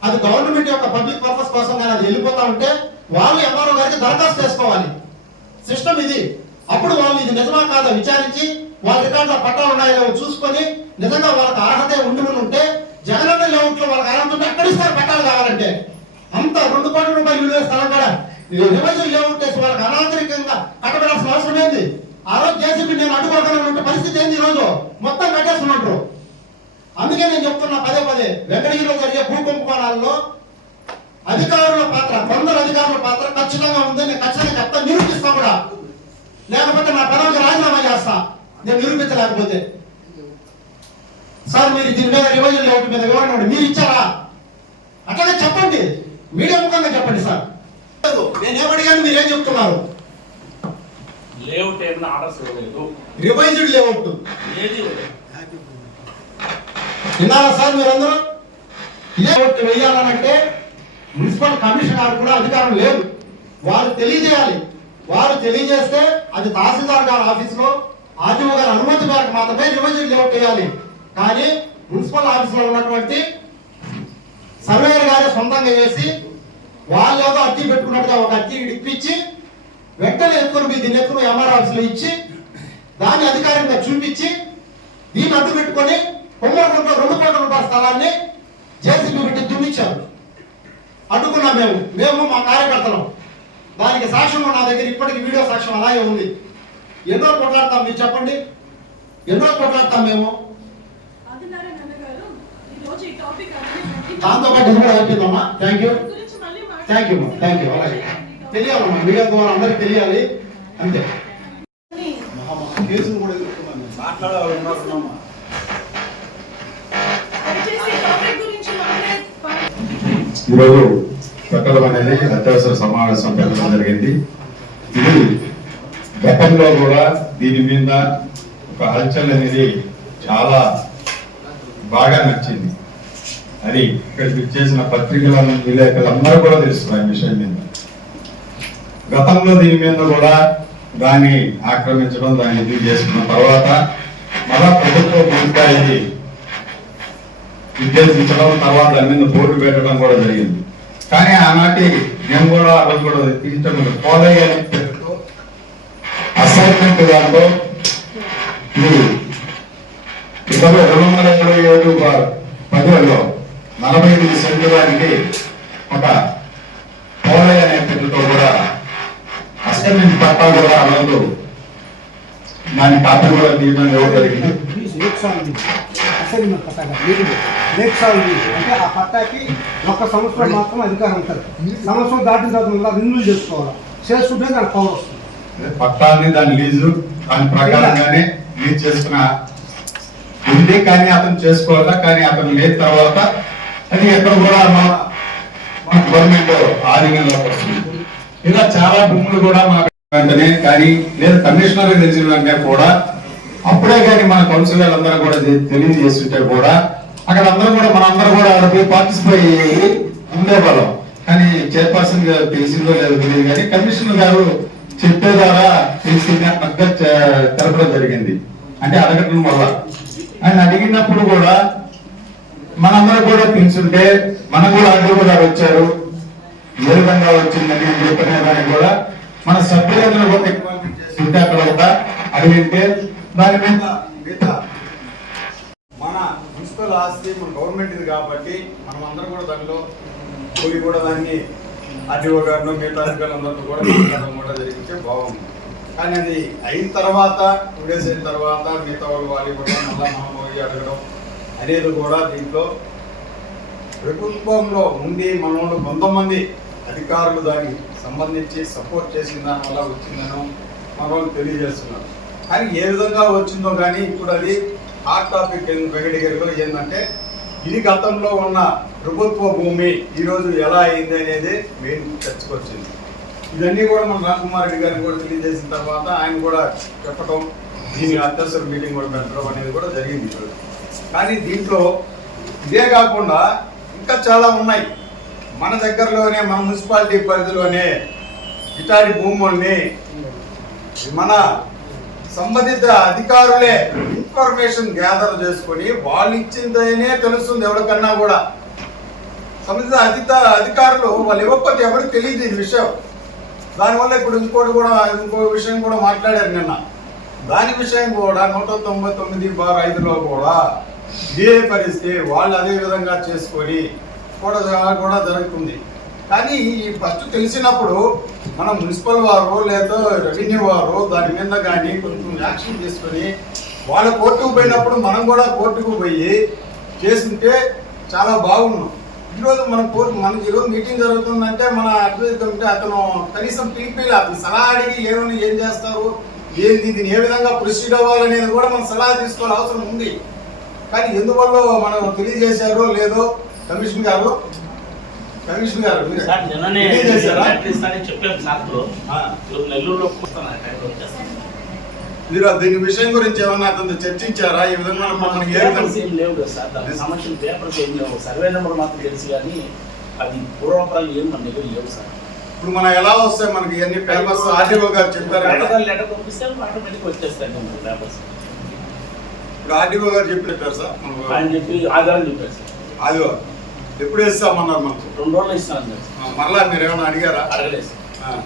అది గవర్నమెంట్ యొక్క పబ్లిక్ పర్పస్ కోసం కానీ అది వెళ్ళిపోతా ఉంటే వాళ్ళు ఎంఆర్ఓ గారికి దరఖాస్తు చేసుకోవాలి. సిస్టమ్ ఇది. అప్పుడు వాళ్ళు ఇది నిజమా కాదా విచారించి వాళ్ళ రికార్డులో పట్టాలు ఉన్నాయో చూసుకొని నిజంగా వాళ్ళకి అర్హత ఉంటే జగనన్న లేఅవుట్ లో వాళ్ళకి అర్హత ఉంటే అక్కడ ఇస్తారు పట్టాలు కావాలంటే. అంత 2 కోట్ల రూపాయలు విలువ స్థలం కూడా రివైజల్ లేఅవుట్ వేసి వాళ్ళకి అనాగరికంగా కట్టబడాల్సిన అవసరం ఏంది? ఆ రోజు జేసీబీ నేను అడ్డుకోకుండా ఉంటే పరిస్థితి ఏంది? ఈ రోజు మొత్తం కట్టేస్తున్నట్టు. అందుకే నేను చెప్తున్నా పదే వెంకటగిరిలో జరిగే భూ కుంభకోణాల్లో అధికారుల పాత్ర, కొందరు అధికారుల పాత్ర ఖచ్చితంగా ఉందని నేను ఖచ్చితంగా చెప్తా, నిరూపిస్తా కూడా. లేకపోతే నా పదవికి రాజీనామా చేస్తా నేను నిరూపించలేకపోతే. సార్ మీరు దీని మీద రివైజల్ లేఅవుట్ మీద వివరణ మీరు ఇచ్చారా? అట్లాగే చెప్పండి, మీడియా ముఖంగా చెప్పండి సార్. నేనేమడిగాను మీరేం చెప్తున్నారు? లేఅవుట్ ఏమైనా ఆర్డర్స్ ఇవ్వలేదు, రివైజ్డ్ లేఅవుట్ ఏది విన్నారా సార్ మీరందరూ? ఇదే కోర్టు వేయాలనంటే మున్సిపల్ కమిషనర్ గారు కూడా అధికారం లేదు. వారు తెలియజేయాలి. వారు తెలియజేస్తే అది తహసీల్దార్ గారి ఆఫీసులో ఆర్టీఓ గారి అనుమతి మేరకు మాత్రమే డివిజన్ లేఅవుట్ చేయాలి. కానీ మున్సిపల్ ఆఫీసులో ఉన్నటువంటి సర్వేయర్ గారే సొంతంగా చేసి వాళ్ళు ఏదో అర్జీ పెట్టుకున్నట్టుగా ఒక అర్జీ ఇప్పించి వెంటనే దీన్ని ఎత్తుకుని ఎంఆర్ ఆఫీసులో ఇచ్చి దాన్ని అధికారికంగా చూపించి దీన్ని అడ్డు పెట్టుకొని కొమ్మరగుంట్లో 2 కోట్ల రూపాయల స్థలాన్ని జేసీబీ పెట్టి దున్నిచ్చారు. అడ్డుకున్నాం మేము మా కార్యకర్తలం. దానికి సాక్ష్యం నా దగ్గర ఇప్పటికి వీడియో సాక్ష్యం అలాగే ఉంది. ఎన్నో కొట్లాడతాం, మీరు చెప్పండి, ఎన్నో కొట్లాడతాం మేము. ఆదినారాయణ అన్నగారు ఈరోజు ఈ టాపిక్ దాంతో పాటు ఇది కూడా అయిపోయిందమ్మా. థ్యాంక్ యూ, గురించి మళ్ళీ థ్యాంక్ యూ, థ్యాంక్ యూ. అలాగే తెలియాలమ్మా, మీడియా ద్వారా అందరికి తెలియాలి అంతే. కేసులు కూడా మాట్లాడాలనుకుంటున్నామా? దయచేసి ఈ టాపిక్ గురించి ఈరోజు పెట్టడం అనేది అత్యవసర సమావేశం పెట్టడం జరిగింది. ఇది గతంలో కూడా దీని మీద ఒక హల్చల్ అనేది చాలా బాగా నచ్చింది. అది ఇక్కడికి చేసిన పత్రికలను విలేకరులందరూ కూడా తెలుస్తున్నారు ఈ విషయం మీద. గతంలో దీని మీద కూడా దాన్ని ఆక్రమించడం, దాన్ని ఇది చేసుకున్న తర్వాత మళ్ళా ప్రభుత్వం ఇంకా ఇది నిర్దేశించడం, తర్వాత దాని మీద బోర్డు పెట్టడం కూడా జరిగింది. కానీ ఆనాటి మేము కూడా ఆ రోజు కూడా తీర్చడం పోలయ్య అనే పేరుతో అసైన్మెంట్ దాంట్లో 227/10లో 48 సెంట్ల వారికి ఒక పోలయ్య అనే పేరుతో కూడా అసైన్మెంట్ పట్టా కూడా ఆ రోజు దాని కాపీ కూడా తీయడం జరిగింది. అంటే ఆ పట్టాకి 1 సంవత్సరం మాత్రం అధికారం ఉంటుంది. సంవత్సరం దాటిన తర్వాత రెన్యూల్ చేసుకోవాలి. చేసుకుంటే దానికి పవర్ వస్తుంది. పట్టాన్ని దాని లీజు దాని ప్రకారంగానే లీజ్ చేసుకున్న ఉంది. కానీ అతను చేసుకోవాలా, కానీ అతను లేని తర్వాత అది ఎక్కడ కూడా మన గవర్నమెంట్ ఆధీనంలోకి వస్తుంది. ఇలా చాలా భూములు కూడా మా వెంటనే కానీ లేదా కమిషనర్ తెలిసిన వెంటనే కూడా అప్పుడే కానీ మన కౌన్సిలర్ అందరూ కూడా తెలియజేస్తుంటే కూడా అక్కడ అందరూ కూడా మనందరూ కూడా అక్కడ పార్టిసిపేట్ అయ్యి ఉండేవాళ్ళం. కానీ చైర్పర్సన్ గారు తెలిసిందో లేదో తెలియదు, కానీ కమిషనర్ గారు చెప్పే ద్వారా తెలిసింది తెలపడం జరిగింది. అంటే అడగటం వల్ల ఆయన అడిగినప్పుడు కూడా మనందరూ కూడా తెలుసుంటే మనం కూడా అడ్డు గారు వచ్చారు, ఏ విధంగా వచ్చిందని చెప్పిన దానికి కూడా మన సభ్యులందరూ కూడా ఇన్వాల్వ్మెంట్ చేస్తుంటే అక్కడ కూడా అడిగితే దాని మీద మన మున్సిపల్ ఆస్తి మన గవర్నమెంట్ ఇది కాబట్టి మనం అందరం కూడా దానిలో పోయి కూడా దాన్ని ఆర్టీఓ గారిను మిగతా అధికారులందరితో కూడా మాట్లాడడం కూడా జరిగితే బాగుంది. కానీ అది అయిన తర్వాత 2 days అయిన తర్వాత మిగతా వాళ్ళు కూడా మళ్ళీ మనం పోయి అడగడం అనేది కూడా దీంట్లో ప్రభుత్వంలో ఉండి మనోళ్ళు కొంతమంది అధికారులు దానికి సంబంధించి సపోర్ట్ చేసిన దానివల్ల వచ్చిందనో మన వాళ్ళు తెలియజేస్తున్నారు. కానీ ఏ విధంగా వచ్చిందో కానీ ఇప్పుడు అది హాట్ టాపిక్ వెంకటగిరిలో ఏంటంటే ఇది గతంలో ఉన్న ప్రభుత్వ భూమి ఈరోజు ఎలా అయింది అనేది మెయిన్ చర్చకు వచ్చింది. ఇవన్నీ కూడా మన రాజకుమార్ రెడ్డి గారిని కూడా తెలియజేసిన తర్వాత ఆయన కూడా చెప్పడం, దీని అత్యవసర మీటింగ్ కూడా పెట్టడం అనేది కూడా జరిగింది. కానీ దీంట్లో ఇదే కాకుండా ఇంకా చాలా ఉన్నాయి. మన దగ్గరలోనే మన మున్సిపాలిటీ పరిధిలోనే ఇటారి భూముల్ని మన సంబంధిత అధికారులే ఇన్ఫర్మేషన్ గ్యాదర్ చేసుకొని వాళ్ళు ఇచ్చిందనే తెలుస్తుంది ఎవరికన్నా కూడా. సంబంధిత అధికారులు వాళ్ళు ఇవ్వకపోతే ఎవరికి తెలియదు ఈ విషయం. దానివల్ల ఇప్పుడు ఇంకో విషయం కూడా మాట్లాడారు నిన్న. దాని విషయం కూడా 199/5లో కూడా ఇదే పరిస్థితి వాళ్ళు అదే విధంగా చేసుకొని కూడా జరుగుతుంది. కానీ ఈ ఫస్ట్ తెలిసినప్పుడు మనం మున్సిపల్ వారు లేదా రెవెన్యూ వారు దాని మీద కానీ కొంచెం యాక్షన్ తీసుకొని వాళ్ళ కోర్టుకు పోయినప్పుడు మనం కూడా కోర్టుకు పోయి చేస్తుంటే చాలా బాగున్నాం. ఈరోజు మనకి ఈరోజు మీటింగ్ జరుగుతుందంటే మన అడ్వైజ్ ఉంటే అతను కనీసం పిలిపిలా అతను సలహా అడిగి ఏం చేస్తారు, దీన్ని ఏ విధంగా ప్రొసీడ్ అవ్వాలనేది కూడా మనం సలహా తీసుకోవాల్సిన అవసరం ఉంది. కానీ ఎందువల్ల మనం తెలియజేశారో లేదో కమిషనర్ గారు చెప్పాను సార్తో నెల్లూరులో మీరు దీని విషయం గురించి ఏమన్నా అతను చర్చించారా? ఈ విధంగా మనకి ఏ పేపర్స్ ఏం లేవు కదా సార్, దానికి సంబంధించిన పేపర్స్ ఏం లేవు. సర్వే నెంబర్ మాత్రం తెలుసు కానీ అది పూర్వపరాలు ఏం మన దగ్గర లేవు సార్. ఇప్పుడు మనం ఎలా వస్తాయి మనకి ఇవన్నీ పేపర్స్? ఆర్డీఓ గారు చెప్పారు కదా, లెటర్ పంపిస్తే ఆటోమేటిక్ వచ్చేస్తాయి పేపర్స్. ఇప్పుడు ఆర్డీఓ గారు చెప్పారు సార్, ఆయన చెప్పి ఆధారం చెప్పారు సార్. ఆదివో ఎప్పుడు ఇస్తామన్నారు మనకు? 2 రోజులు ఇస్తాను సార్. మరలా మీరు ఏమైనా అడిగారా? అడగలేదు సార్.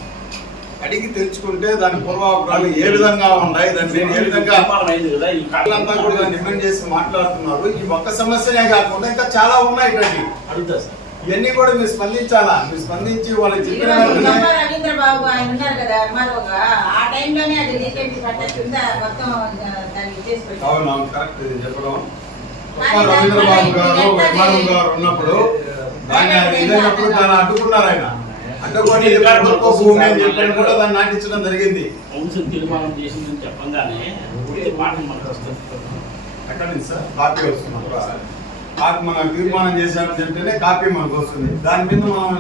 అడిగి తెలుసుకుంటే దాని పూర్వాపరాలు ఏ విధంగా ఉన్నాయి, దాన్ని ఏ విధంగా అయింది కదా ఈ అంతా కూడా దాన్ని డిపెండ్ చేసి మాట్లాడుతున్నారు. ఈ ఒక్క సమస్యనే కాకుండా ఇంకా చాలా ఉన్నాయి ఇట్లాంటి. అడుగుతా సార్. ఇవన్నీ కూడా మీరు స్పందించాలా? మీరు స్పందించి వాళ్ళకి చెప్పిన గంప రవీంద్ర బాబు ఆయన ఉన్నారు కదా ఎంఆర్ఓగా, ఆ టైంలోనే అది లీకేజీ పట్ట కింద మొత్తం దాన్ని చేసి పెట్టారు. అవునవును, కరెక్ట్ ఇది చెప్పడం. రవీంద్రబాబు గారు ఎంఆర్ఓ గారు ఉన్నప్పుడు దాన్ని ఇదైనప్పుడు దాన్ని అడ్డుకున్నారు. ఆయన అడ్డుకొని భూమి అని చెప్పి కూడా దాన్ని నాటించడం జరిగింది. కౌన్సిల్ తీర్మానం చేసిందని చెప్పంగానే పాఠం మనకు వస్తుంది. అక్కడి నుంచి సార్ కాపీ వస్తుంది. కాపీ మనం తీర్మానం చేశామని చెప్తేనే కాపీ మనకు వస్తుంది. దాని మీద మనం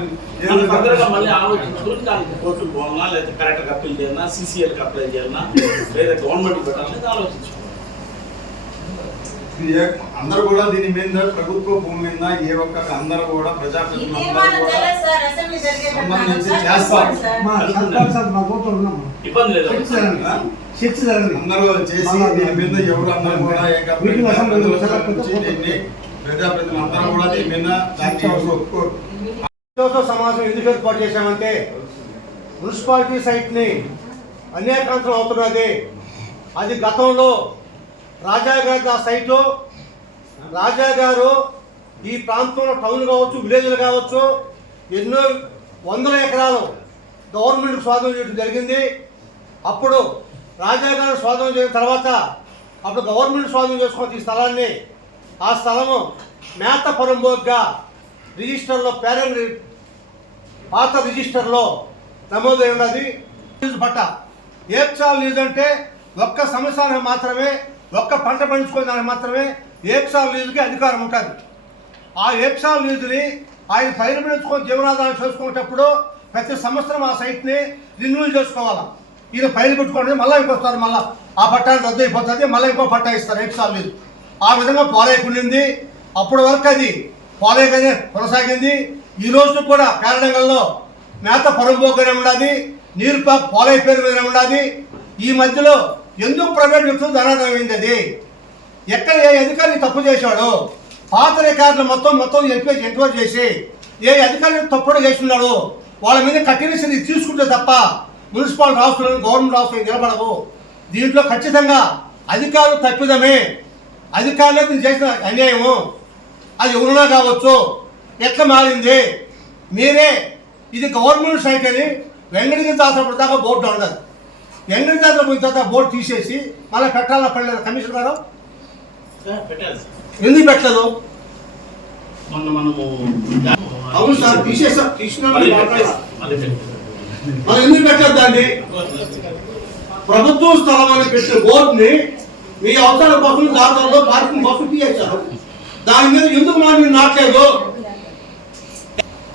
మళ్ళీ ఆలోచించుకొని దానికి కోర్టుకు పోవాలా, లేదా కరెక్ట్గా అప్పీల్ చేయాలన్నా, సిసిఎల్కి అప్లై చేయాలన్నా, లేదా గవర్నమెంట్ పెట్టాలని ఆలోచించుకోవాలి. అందరూ కూడా దీని మీద ప్రభుత్వ భూమి మీద ఏ ఒక్క అందరూ కూడా ప్రజాప్రతినిధులు సంబంధించి చేస్తారు. ఇబ్బంది లేదు. అందరూ చేసి దీని మీద ఎవరు అందరూ కూడా ప్రజాప్రతినిధులు అందరూ కూడా దీని మీద సమావేశం ఎందుకు ఏర్పాటు చేశామంటే మున్సిపాలిటీ సైట్ని అన్యాయకాంతం అవుతున్నది. అది గతంలో రాజా గారి ఆ సైటు, రాజా గారు ఈ ప్రాంతంలో టౌన్ కావచ్చు, విలేజ్లు కావచ్చు, ఎన్నో వందల ఎకరాలు గవర్నమెంట్ స్వాధీనం చేయడం జరిగింది. అప్పుడు రాజా గారు స్వాధీనం చేసిన తర్వాత అప్పుడు గవర్నమెంట్ స్వాధీనం చేసుకున్న ఈ స్థలాన్ని, ఆ స్థలము మేత పొరంబోగ్గా రిజిస్టర్లో పాత రిజిస్టర్లో నమోదై ఉన్నది. పట్ట ఏక్సాల్ లీజ్ అంటే ఒక్క సంవత్సరానికి మాత్రమే, ఒక్క పంట పండించుకునే దానికి మాత్రమే ఏక్సాల్ లీజుకి అధికారం ఉంటుంది. ఆ ఏక్సాల్ లీజుని ఆయన పైరు పెంచుకొని జీవనాధారం చేసుకునేటప్పుడు ప్రతి సంవత్సరం ఆ సైట్ని రిన్యూవల్ చేసుకోవాలి. ఈయన పైరు పెట్టుకోండి, మళ్ళీ ఇంకొస్తారు, మళ్ళీ ఆ పట్టాన్ని రద్దు అయిపోతుంది, మళ్ళీ ఇంకో పట్టా ఇస్తారు ఏక్సాల్ లీజు. ఆ విధంగా పాలైకుండింది. అప్పటి వరకు అది పాలైగానే కొనసాగింది. ఈ రోజు కూడా కారణంలో మేత పొరంబోగ్గానే ఉండాలి, నీరు పాలై పేరు మీద ఉండాలి. ఈ మధ్యలో ఎందుకు ప్రైవేట్ వ్యక్తులు ధనాదం అయింది? అది ఎక్కడ ఏ అధికారి తప్పు చేశాడు? పాత రికార్డులు మొత్తం ఎంక్వైరీ చేసి ఏ అధికారి తప్పుడు చేస్తున్నాడు వాళ్ళ మీద కఠిన చర్య తీసుకుంటే తప్ప మున్సిపల్ రాష్ట్రాలు గవర్నమెంట్ రాష్ట్రాలు నిలబడవు. దీంట్లో ఖచ్చితంగా అధికారులు తప్పిదమే, అధికారులకు చేసిన అన్యాయము. అది ఎవరున్నా కావచ్చు. ఎట్లా మారింది? మీరే ఇది గవర్నమెంట్ సైట్ అని వెంకటగిరి దాసప్పుడు దాకా బోర్డు ఉండదు. వెంకటగిరి దాస పోయిన తర్వాత బోర్డు తీసేసి మళ్ళీ పెట్టాలని పడలేదు కమిషనర్ గారు? ఎందుకు పెట్టలేదు? అవును సార్, తీసేసారు. మనం ఎందుకు పెట్టలేదు దాన్ని? ప్రభుత్వ స్థలం అని పెట్టిన బోర్డుని మీ అవసరాల కోసం దాదాపు పార్కింగ్ కోసం తీసేశారు. దాని మీద ఎందుకు మీరు నాటలేదు?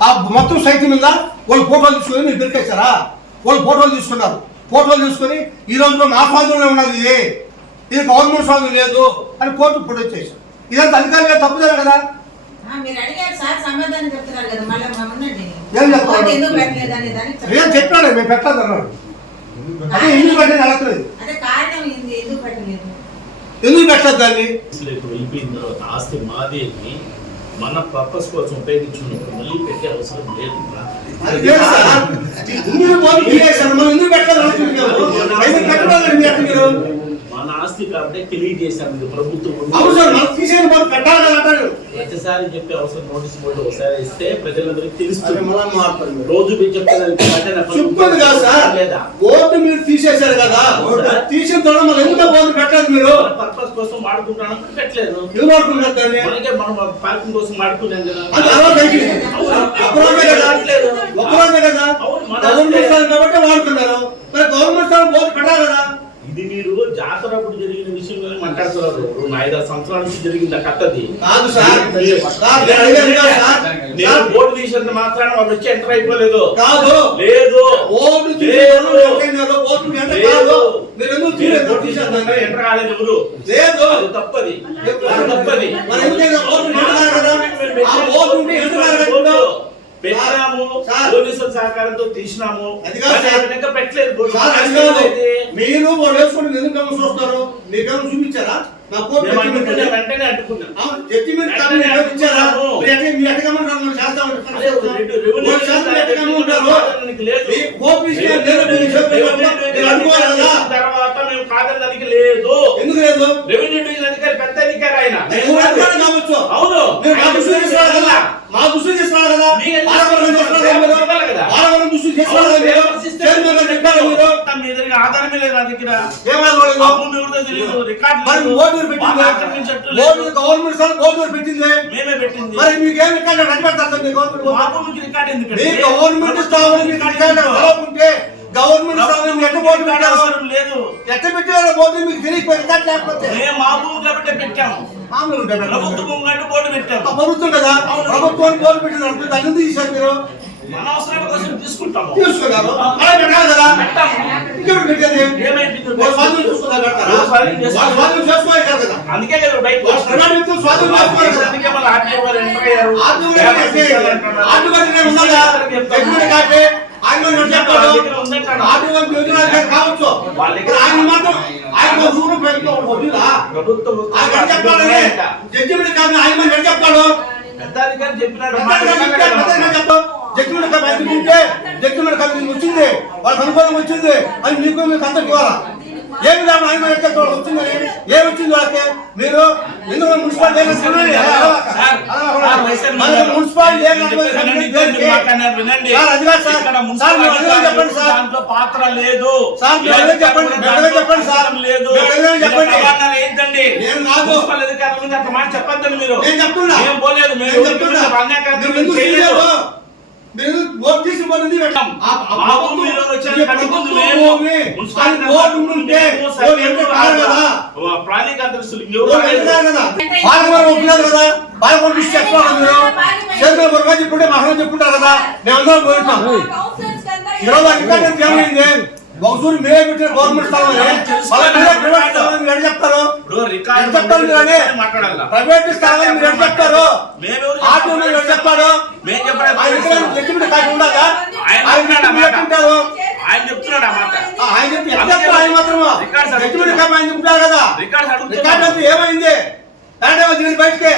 ఆ మొత్తం సైట్ మీద వాళ్ళు ఫోటోలు తీసుకొని మీరు దొరికేశారా? వాళ్ళు ఫోటోలు తీసుకున్నారు. ఫోటోలు తీసుకొని ఈ రోజులో నా స్వాధీనంలో ఉన్నది, ఇది గవర్నమెంట్ స్వాధీనం లేదు అని కోర్టు ప్రొటెక్ట్ చేశారు. ఇదంతా అధికారులుగా తప్పుదే కదా? మీరు అడిగారు సార్, సమాధానం చెప్తున్నారు కదా, మళ్ళీ ఏం చెప్తారు? ఏం చెప్పాడు? మేము పెట్టలేదు అన్నాడు. అదే ఎందుకు పెట్టలేదు అడగలేదు. అదే కారణం ఏంది, ఎందుకు పెట్టలేదు? ఎందుకు పెట్టలేదు దాన్ని? వెళ్ళిపోయిన తర్వాత ఆస్తి మాది అని మన పర్పస్ కోసం ఉపయోగించుకున్నప్పుడు మళ్ళీ పెట్టే అవసరం లేదు. మన ఆస్తి కాబట్టి తెలియజేశాను ప్రభుత్వం. ప్రతిసారి చెప్పే అవసరం నోటీస్ బోర్డు ఒకసారి ఇస్తే ప్రజలందరికీ తెలుస్తుంది. రోజు మీరు చెప్తాను లేదా? బోర్డు మీరు తీసేశారు కదా, తీసిన తర్వాత మళ్ళీ ఎందుకు బోర్డు పెట్టలేదు? మీరు పర్పస్ కోసం వాడుకుంటాను పెట్టలేదు. ఎందుకు వాడుకుంటారు దాన్ని? మనం పార్కింగ్ కోసం వాడుకున్నాం కదా. ఒకరోజే కదా గవర్నమెంట్ స్థానం కాబట్టి వాడుతున్నారు. మరి గవర్నమెంట్ స్థానం బోర్డు పెట్టాలి కదా. ఇది మీరు జాతరప్పుడు జరిగిన విషయంలో మాట్లాడుతున్నారు. 5-6 సంవత్సరాల నుంచి జరిగింది కట్టది కాదు సార్. నేను బోర్డు తీసినంత మాత్రాన వాళ్ళు వచ్చి ఎంటర్ అయిపోలేదు. కాదు, లేదు బోర్డు తీసేద్దాం. ఎంటర్ కాలేదు ఎవరు లేదు అది తప్పది తప్పది మరి ఎందుకంటే ఓటు నిండున్నారు కదా, ఆ ఓటు ఉంటే ఎందుకున్నారు కదా? పెట్టినాము సార్. పోలీసుల సహకారంతో తీసినాము అది కాదు సార్. కానీ ఇంకా పెట్టలేదు బోర్డు. సార్, అది కాదు. మీరు వాళ్ళు వేసుకుని ఎందుకు ఏమో చూస్తారు? మీకేమో చూపించారా? నా కోర్టు మేము జడ్జిమెంట్ అడ్డుకున్నాం, ఉంది. వెంటనే అడ్డుకున్నాం. జడ్జిమెంట్ కాపీ మీకు ఇచ్చారా? మీరు ఎట్టగమంటారు? చేస్తామంటారు. రెవెన్యూ కాదనడానికి లేదు. మీ కోర్టు ఇస్తే లేదు, మీరు చెప్పినప్పుడు మీరు అడ్డుకోవాలి కదా? తర్వాత మేము కాదనడానికి లేదు. ఎందుకు లేదు? రెవెన్యూ డివిజన్ అధికారి పెద్ద అధికారి ఆయన. నువ్వు అధికారి కావచ్చు. అవును. మీరు మా దృష్టి తీసుకురావాలి కదా? మా దృష్టి తీసుకురావాలి కదా? వారవరం తీసుకురావాలి కదా? వారవరం దృష్టి తీసుకురావాలి కదా? చైర్మన్ గారు చెప్పారు మీరు. మీ దగ్గర ఆధారమే లేదు నా దగ్గర. ఏమాత్రం లేదు? ఆ భూమి ఎవరిదో తెలియదు. రికార్డు మరి లేదు. ఓటు పెట్టింది మాకు ఆక్రమించట్టు లేదు. ఓటు గవర్నమెంట్ సార్ ఓటు పెట్టింది. మేమే పెట్టింది. మరి మీకు ఏమి రికార్డు రద్దు మీ గవర్నమెంట్? మా భూమికి రికార్డు ఎందుకంటే మీ గవర్నమెంట్ స్థావరం మీకు రికార్డు ఉంటే గవర్నమెంట్ స్థావరం ఎట్ట ఓటు పెట్టారు? అవసరం లేదు. ఎట్ట పెట్టారో ఓటు మీకు తెలియదు రికార్డు లేకపోతే. మేము మా భూమి కాబట్టి పెట్టాము. మామూలు ప్రభుత్వ భూమి కంటే బోర్డు పెట్టాము. ప్రభుత్వం కదా, ప్రభుత్వానికి ఓటు పెట్టింది అనుకుంటే దాన్ని ఎందుకు తీశారు మీరు? మన అవసరాల కోసం తీసుకుంటాము. తీసుకున్నారు అలా పెట్టాలి కదా? పెట్టాము. ఇంకెవరు పెట్టేది? ఏమైంది? వాళ్ళు స్వాధీనం చూసుకున్నారు పెడతారా? వాళ్ళు స్వాధీనం చేసుకోవాలి కదా? అందుకే కదా బయట వాళ్ళు ప్రైవేట్ వ్యక్తులు స్వాధీనం చేసుకోవాలి కదా? అందుకే మళ్ళీ ఆర్టీఓ వారు ఎంటర్ అయ్యారు. కావచ్చు ఆయన మాత్రం ఆయన జడ్జిమెంట్ కాదు ఆయన మరి చెప్తాడు. పెద్ద అధికారి చెప్పినాడు. జడ్జిమెంట్ ఎందుకుంటే జడ్జిమెంట్ కలిసి వచ్చింది, వాళ్ళకి అనుభవం వచ్చింది, అది మీకు మీకు అందరికి ఇవ్వాలా? ఏ విధానం ఆయన వచ్చిందని ఏమి వచ్చింది వాళ్ళకి? మీరు ఎందుకు మున్సిపాలిటీ దాంట్లో పాత్ర లేదు. చెప్పండి సార్, చెప్పండి. ఏంటండి నేను కాదు. మున్సిపల్ అధికారుల మీద అట్లా మాట చెప్పొద్దండి మీరు. నేను చెప్తున్నా. మేము పోలేదు. మేము అన్యాయం చేయలేదు. మీరు ఓటు తీసుకుపోయింది చెప్పుంటే మహా చెప్పుంటారు కదా, మేమందరం పోయిస్తాం. ఈరోజు అధికారులు ఏమైంది? బహుశూరు మీరే పెట్టిన గవర్నమెంట్ స్థలం ప్రైవేట్ స్థలం మీరు చెప్తారు? ప్రైవేట్ స్థలం మీరు చెప్తారు? ఆటో మీరు చెప్తారు? జడ్జిమెంట్ కాదు ఉండగా ఆయన చెప్తుంటారు. ఆయన చెప్తున్నాడు అన్నమాట. ఆయన చెప్పి ఆయన మాత్రము జడ్జిమెంట్ కాదు ఆయన చెప్తారు కదా? రికార్డు అంతా ఏమైంది? దీని బయటకి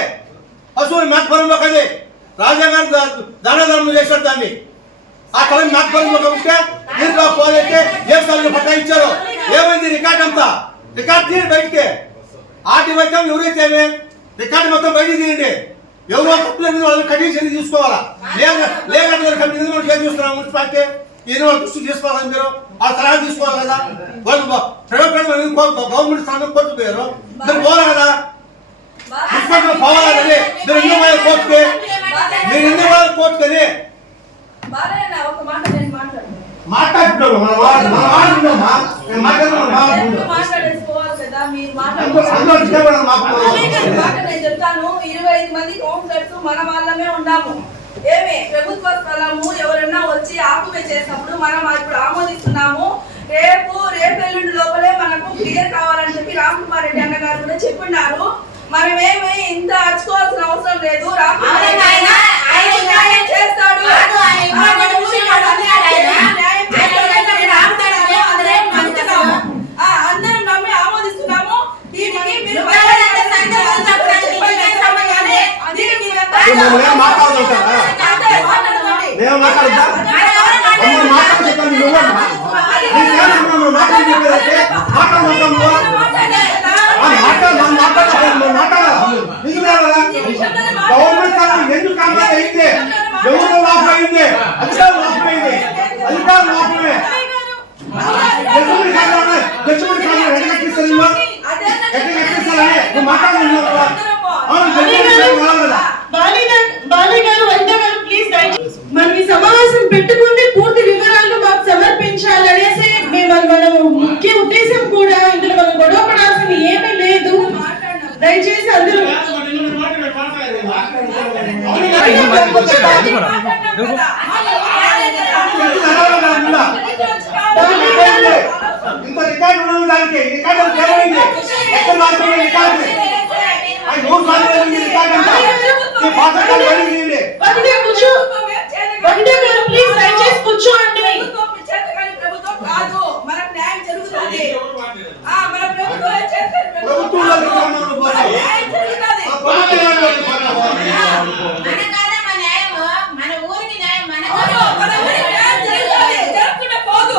పశువుని మాటపరంలో కది రాజా గారు దానధర్మం చేశారు దాన్ని. ఆ స్థలం మాటపరంలో ఉంటే దీంట్లో పోలైతే ఏ స్థలంలో పట్టా ఇచ్చారు? ఏమైంది రికార్డు అంతా? రికార్డు తీయండి బయటికి. ఆటి వైద్యం ఎవరైతే రికార్డు మొత్తం బయటికి తీయండి. ఎవరో తప్పులేదు వాళ్ళని కండిషన్ తీసుకోవాలా? లేదంటే చూస్తున్నాం మున్సిపాలిటీ ఏదో వాళ్ళు దృష్టి తీసుకోవాలి. మీరు ఆ సలహా తీసుకోవాలి కదా? వాళ్ళు ప్రైవేట్ గవర్నమెంట్ స్థానం కోర్టు పోయారు, మీరు పోవాలి కదా? మున్సిపాలిటీ పోవాలి కదా? మీరు ఎందుకు పోయారు కోర్టుకి? మీరు ఎందుకు పోయారు కోర్టుకని మాట్లాడుతున్నాడు. చెప్తాను 25 మంది కౌన్సిలర్స్ మన వాళ్ళమే ఉన్నాము. ఏమి ప్రభుత్వ స్థలము ఎవరైనా వచ్చి ఆక్యుపై చేసినప్పుడు మనం ఇప్పుడు ఆమోదిస్తున్నాము. రేపు ఎల్లుండి లోపలే మనకు క్లియర్ కావాలని చెప్పి రామ్ కుమార్ రెడ్డి అన్న గారు కూడా చెప్పున్నారు. మనమేమి ఇంత అచ్చుకోవాల్సిన అవసరం లేదు. రామ్ కుమార్ రెడ్డి న్యాయం చేస్తాడు. అందరం నమ్మి ఆమోదిస్తున్నాము. దీనికి మీరు గవర్నమెంట్ ఎందుకు కాంగ్రెస్ అయితే ఎవరు లాభం అయింది? అధికారులు లాభం అయింది. అధికారులు లాభమే మనం ఈ సమావేశం పెట్టుకుని పూర్తి వివరాలు మాకు సమర్పించాలనేసి మన ముఖ్య ఉద్దేశం కూడా. ఇందులో మనం గొడవ పడాల్సిన ఏమీ లేదు. దయచేసి అందరూ ఇంత రికార్డు దానికి రికార్డు ఏమైంది ఎక్కడ మాత్రమే రికార్డు అది నోరు మాత్రమే రికార్డు అంట ఈ పాత్రలు వెళ్ళి ఒకటే కూర్చో ఒకటే గారు ప్లీజ్ దయచేసి కూర్చోండి. ప్రభుత్వం కాదు మనకు న్యాయం జరుగుతుంది. మన ప్రభుత్వం చేస్తారు. ప్రభుత్వంలో న్యాయం జరుగుతుంది. మన ఊరికి న్యాయం మన మన ఊరికి న్యాయం జరుగుతుంది. జరగకుండా పోదు.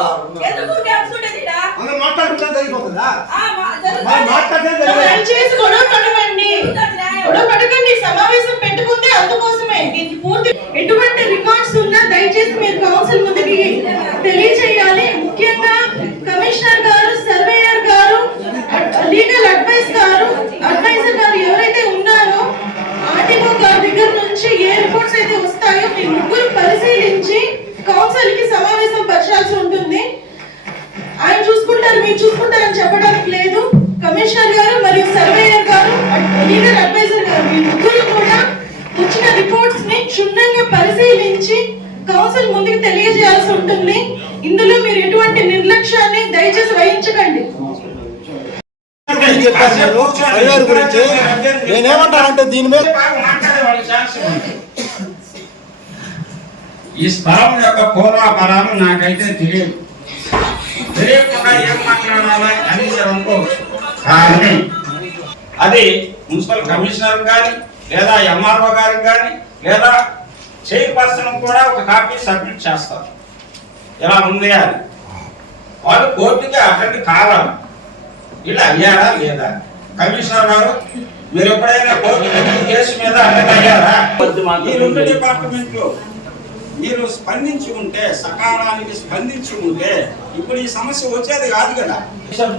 ఎందుకు జరుగుతుంది ఇక్కడ? మనం మాట్లాడుకుంటే జరిగిపోతుందా జరుగుతుంది. మాట్లాడితే దయచేసి గొడవ పడకండి, గొడవ పడకండి. సమావేశం పెట్టుకుంటే అందుకోసమే దీనికి పూర్తి ఎటువంటి రికార్డ్స్ ఉన్నా దయచేసి మీరు కౌన్సిల్ ముందుకి తెలియజేయాలి. ముఖ్యంగా కమిషనర్ గారు, సర్వేయర్ గారు, లీగల్ అడ్వైజర్ గారు ఎవరైతే ఉన్నారో ఆర్టీఓ గారి దగ్గర నుంచి ఏ రిపోర్ట్స్ అయితే వస్తాయో మీ ముగ్గురు పరిశీలించి కౌన్సిల్ కి సమావేశం పరచాల్సి ఉంటుంది. ఆయన చూసుకుంటారు, మీరు చూసుకుంటారని చెప్పడానికి లేదు. కమిషనర్ గారు మరియు సర్వేయర్ గారు, లీగల్ అడ్వైజర్ గారు మీ ముగ్గురు కూడా వచ్చిన రిపోర్ట్స్ ని క్షుణ్ణంగా పరిశీలించి కౌన్సిల్ ముందుకు తెలియజేయాల్సి ఉంటుంది. ఇందులో మీరు ఎటువంటి నిర్లక్ష్యాన్ని దయచేసి వహించకండి. గురించి నేనేమంటానంటే దీని మీద ఈ స్థలం యొక్క పూర్వాపరాలు నాకైతే తెలియకుండా ఏం మాట్లాడాలి అని అనుకోవచ్చు. కానీ అది మున్సిపల్ కమిషనర్ కానీ లేదా ఎంఆర్ఓ గారికి కానీ లేదా చైర్పర్సన్ కూడా ఒక కాపీ సబ్మిట్ చేస్తారు. ఇలా ఉంది అని వాళ్ళు కోర్టుకి అటెండ్ కావాలి. ఇలా అయ్యారా లేదా? కమిషనర్ గారు మీరు ఎప్పుడైనా కోర్టు కేసు మీద అటెండ్ అయ్యారా? ఈ రెండు డిపార్ట్మెంట్లు మీరు స్పందించి ఉంటే, సకాలానికి స్పందించి ఉంటే ఇప్పుడు ఈ సమస్య వచ్చేది కాదు కదా.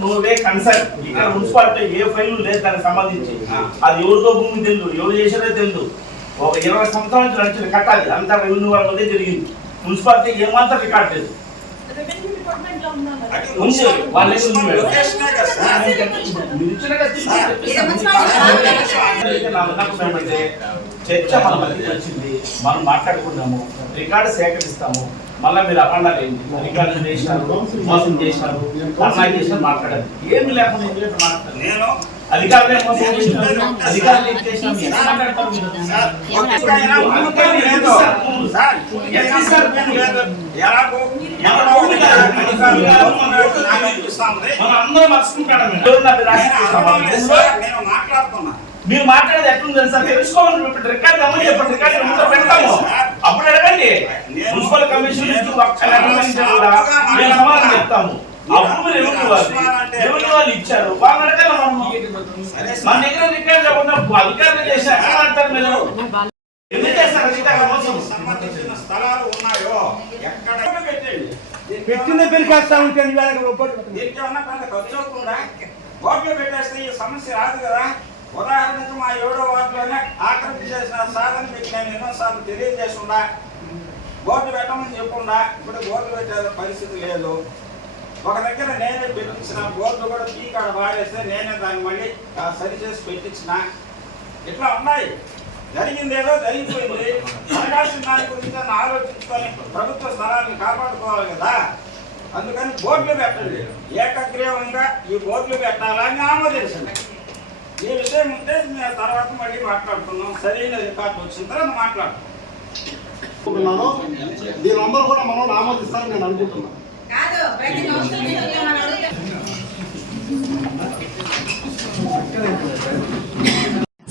నువ్వే కన్సర్న్ ఇక్కడ మున్సిపాలిటీ ఏ ఫైల్ లేదు దానికి సంబంధించి. అది ఎవరితో భూమి తెలియదు, ఎవరు చేసేదే తెలియదు. ఒక 20 సంవత్సరాల నుంచి నడిచిన కట్టాలి అంతా రెవెన్యూ వాళ్ళ మధ్య జరిగింది. మున్సిపాలిటీ ఏమాత్రం రికార్డ్ లేదు. చర్చ మన మధ్యకి వచ్చింది, మనం మాట్లాడుకున్నాము, రికార్డు సేకరిస్తాము. మళ్ళీ మీరు అఖండాలు ఏంటి, రికార్డు చేసినారు, మోసం చేసినారు, అమ్మాయి చేసినారు మాట్లాడాలి. ఏమి లేకుండా మాట్లాడాలి. నేను అధికారులే మోసం చేసినారు, అధికారులు ఏం చేసినారు, ఎలా మాట్లాడతారు మీరు? మీరు మాట్లాడేది ఎట్లుంది సార్ తెలుసుకోవాలి. రికార్డు అమ్మని చెప్పండి, రికార్డు ముందు పెడతాము, అప్పుడు అడగండి. మున్సిపల్ కమిషన్ నుంచి సమాధానం చెప్తాము. అప్పుడు రెవెన్యూ వాళ్ళు ఇచ్చారు, వాళ్ళు అడగాలి. మన దగ్గర రికార్డు ఉన్నప్పుడు అధికారులు చేశారు మీరు ఎందుకు చేస్తారు? సంబంధించిన స్థలాలు ఉన్నాయో ఎక్కడ పెట్టండి. పెట్టిందే పెరికేస్తా ఉంటే దీనికి ఏమన్నా కొంత ఖర్చు అవుతుందా? బోర్డులో పెట్టేస్తే ఈ సమస్య రాదు కదా. ఉదాహరణకు మా 7వ వార్డులోనే ఆక్రమణ చేసిన సాధన మీకు నేను ఎన్నోసార్లు తెలియజేసుండా, బోర్డు పెట్టమని చెప్పుండా. ఇప్పుడు బోర్డు పెట్టే పరిస్థితి లేదు. ఒక దగ్గర నేనే పెట్టించిన బోర్డు కూడా పీకాడ బాగేస్తే నేనే దాన్ని మళ్ళీ సరిచేసి పెట్టించిన. ఇట్లా ఉన్నాయి. జరిగిందేదో జరిగిపోయింది. జరగాల్సిన దాని గురించి ఆలోచించుకొని ప్రభుత్వ స్థలాన్ని కాపాడుకోవాలి కదా. అందుకని బోర్డులు పెట్టండి. ఏకగ్రీవంగా ఈ బోర్డులు పెట్టాలని ఆమోదించండి. ఈ విషయం ఉంటే మేము తర్వాత మళ్ళీ మాట్లాడుతున్నాం. సరైన రికార్డు వచ్చిన తర్వాత మాట్లాడుతున్నాను. దీనందరూ కూడా మనం ఆమోదిస్తారని నేను అనుకుంటున్నాను. కాదు ప్రతి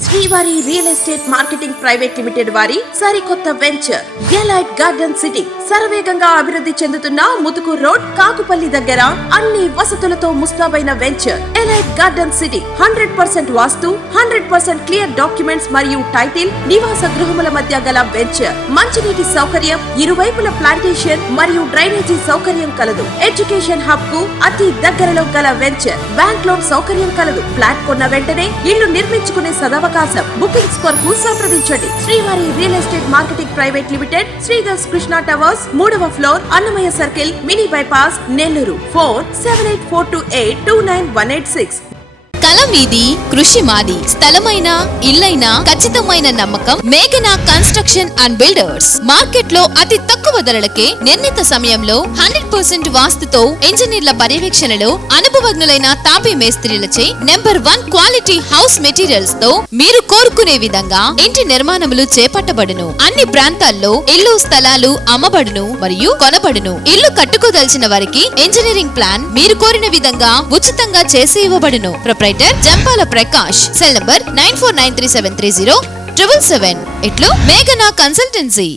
శ్రీవారి real estate marketing private limited వారి సరికొత్త వెంచర్ ఎలైట్ గార్డెన్ సిటీ శరవేగంగా అభివృద్ధి చెందుతున్న ముతుకూర్ రోడ్ కాకుపల్లి దగ్గర అన్ని వసతులతో ముస్తాబైన వెంచర్ ఎలైట్ గార్డెన్ సిటీ 100% వాస్తు 100% క్లియర్ డాక్యుమెంట్స్ మరియు టైటిల్ నివాస గృహముల మధ్య గల వెంచర్ మంచినీటి సౌకర్యం ఇరువైపుల ప్లాంటేషన్ మరియు డ్రైనేజీ సౌకర్యం కలదు. ఎడ్యుకేషన్ హబ్ కు అతి దగ్గరలో గల వెంచర్ బ్యాంక్ లోన్ సౌకర్యం కలదు. ఫ్లాట్ కొన్న వెంటనే ఇల్లు నిర్మించుకునే సదవకాశం. బుకింగ్స్ కొరకు సంప్రదించండి. Srivari real estate marketing private limited, Sridhar's Krishna towers, 3వ floor, Annamayya circle, mini bypass, Nellore. 4784282986. కలం మీది, కృషి మాది. స్థలమైన, ఇల్లైనా ఖచ్చితమైన నమ్మకం మేఘనా కన్స్ట్రక్షన్ అండ్ బిల్డర్స్. మార్కెట్ లో అతి తక్కువ ధరలకే నిర్ణీత సమయంలో 100% వాస్తుతో ఇంజనీర్ల పర్యవేక్షణలో అనుభవజ్ఞులైన తాపీ మేస్త్రీలచే నెంబర్ 1 క్వాలిటీ హౌస్ మెటీరియల్స్ తో మీరు కోరుకునే విధంగా ఇంటి నిర్మాణములు చేపట్టబడును. అన్ని ప్రాంతాల్లో ఇల్లు స్థలాలు అమ్మబడును మరియు కొనబడును. ఇల్లు కట్టుకోదలిచిన వారికి ఇంజనీరింగ్ ప్లాన్ మీరు కోరిన విధంగా ఉచితంగా చేసి ఇవ్వబడును. Proprietor Jampala Prakash. Cell number 9493730777. ఇట్లు మేఘనా కన్సల్టెన్సీ.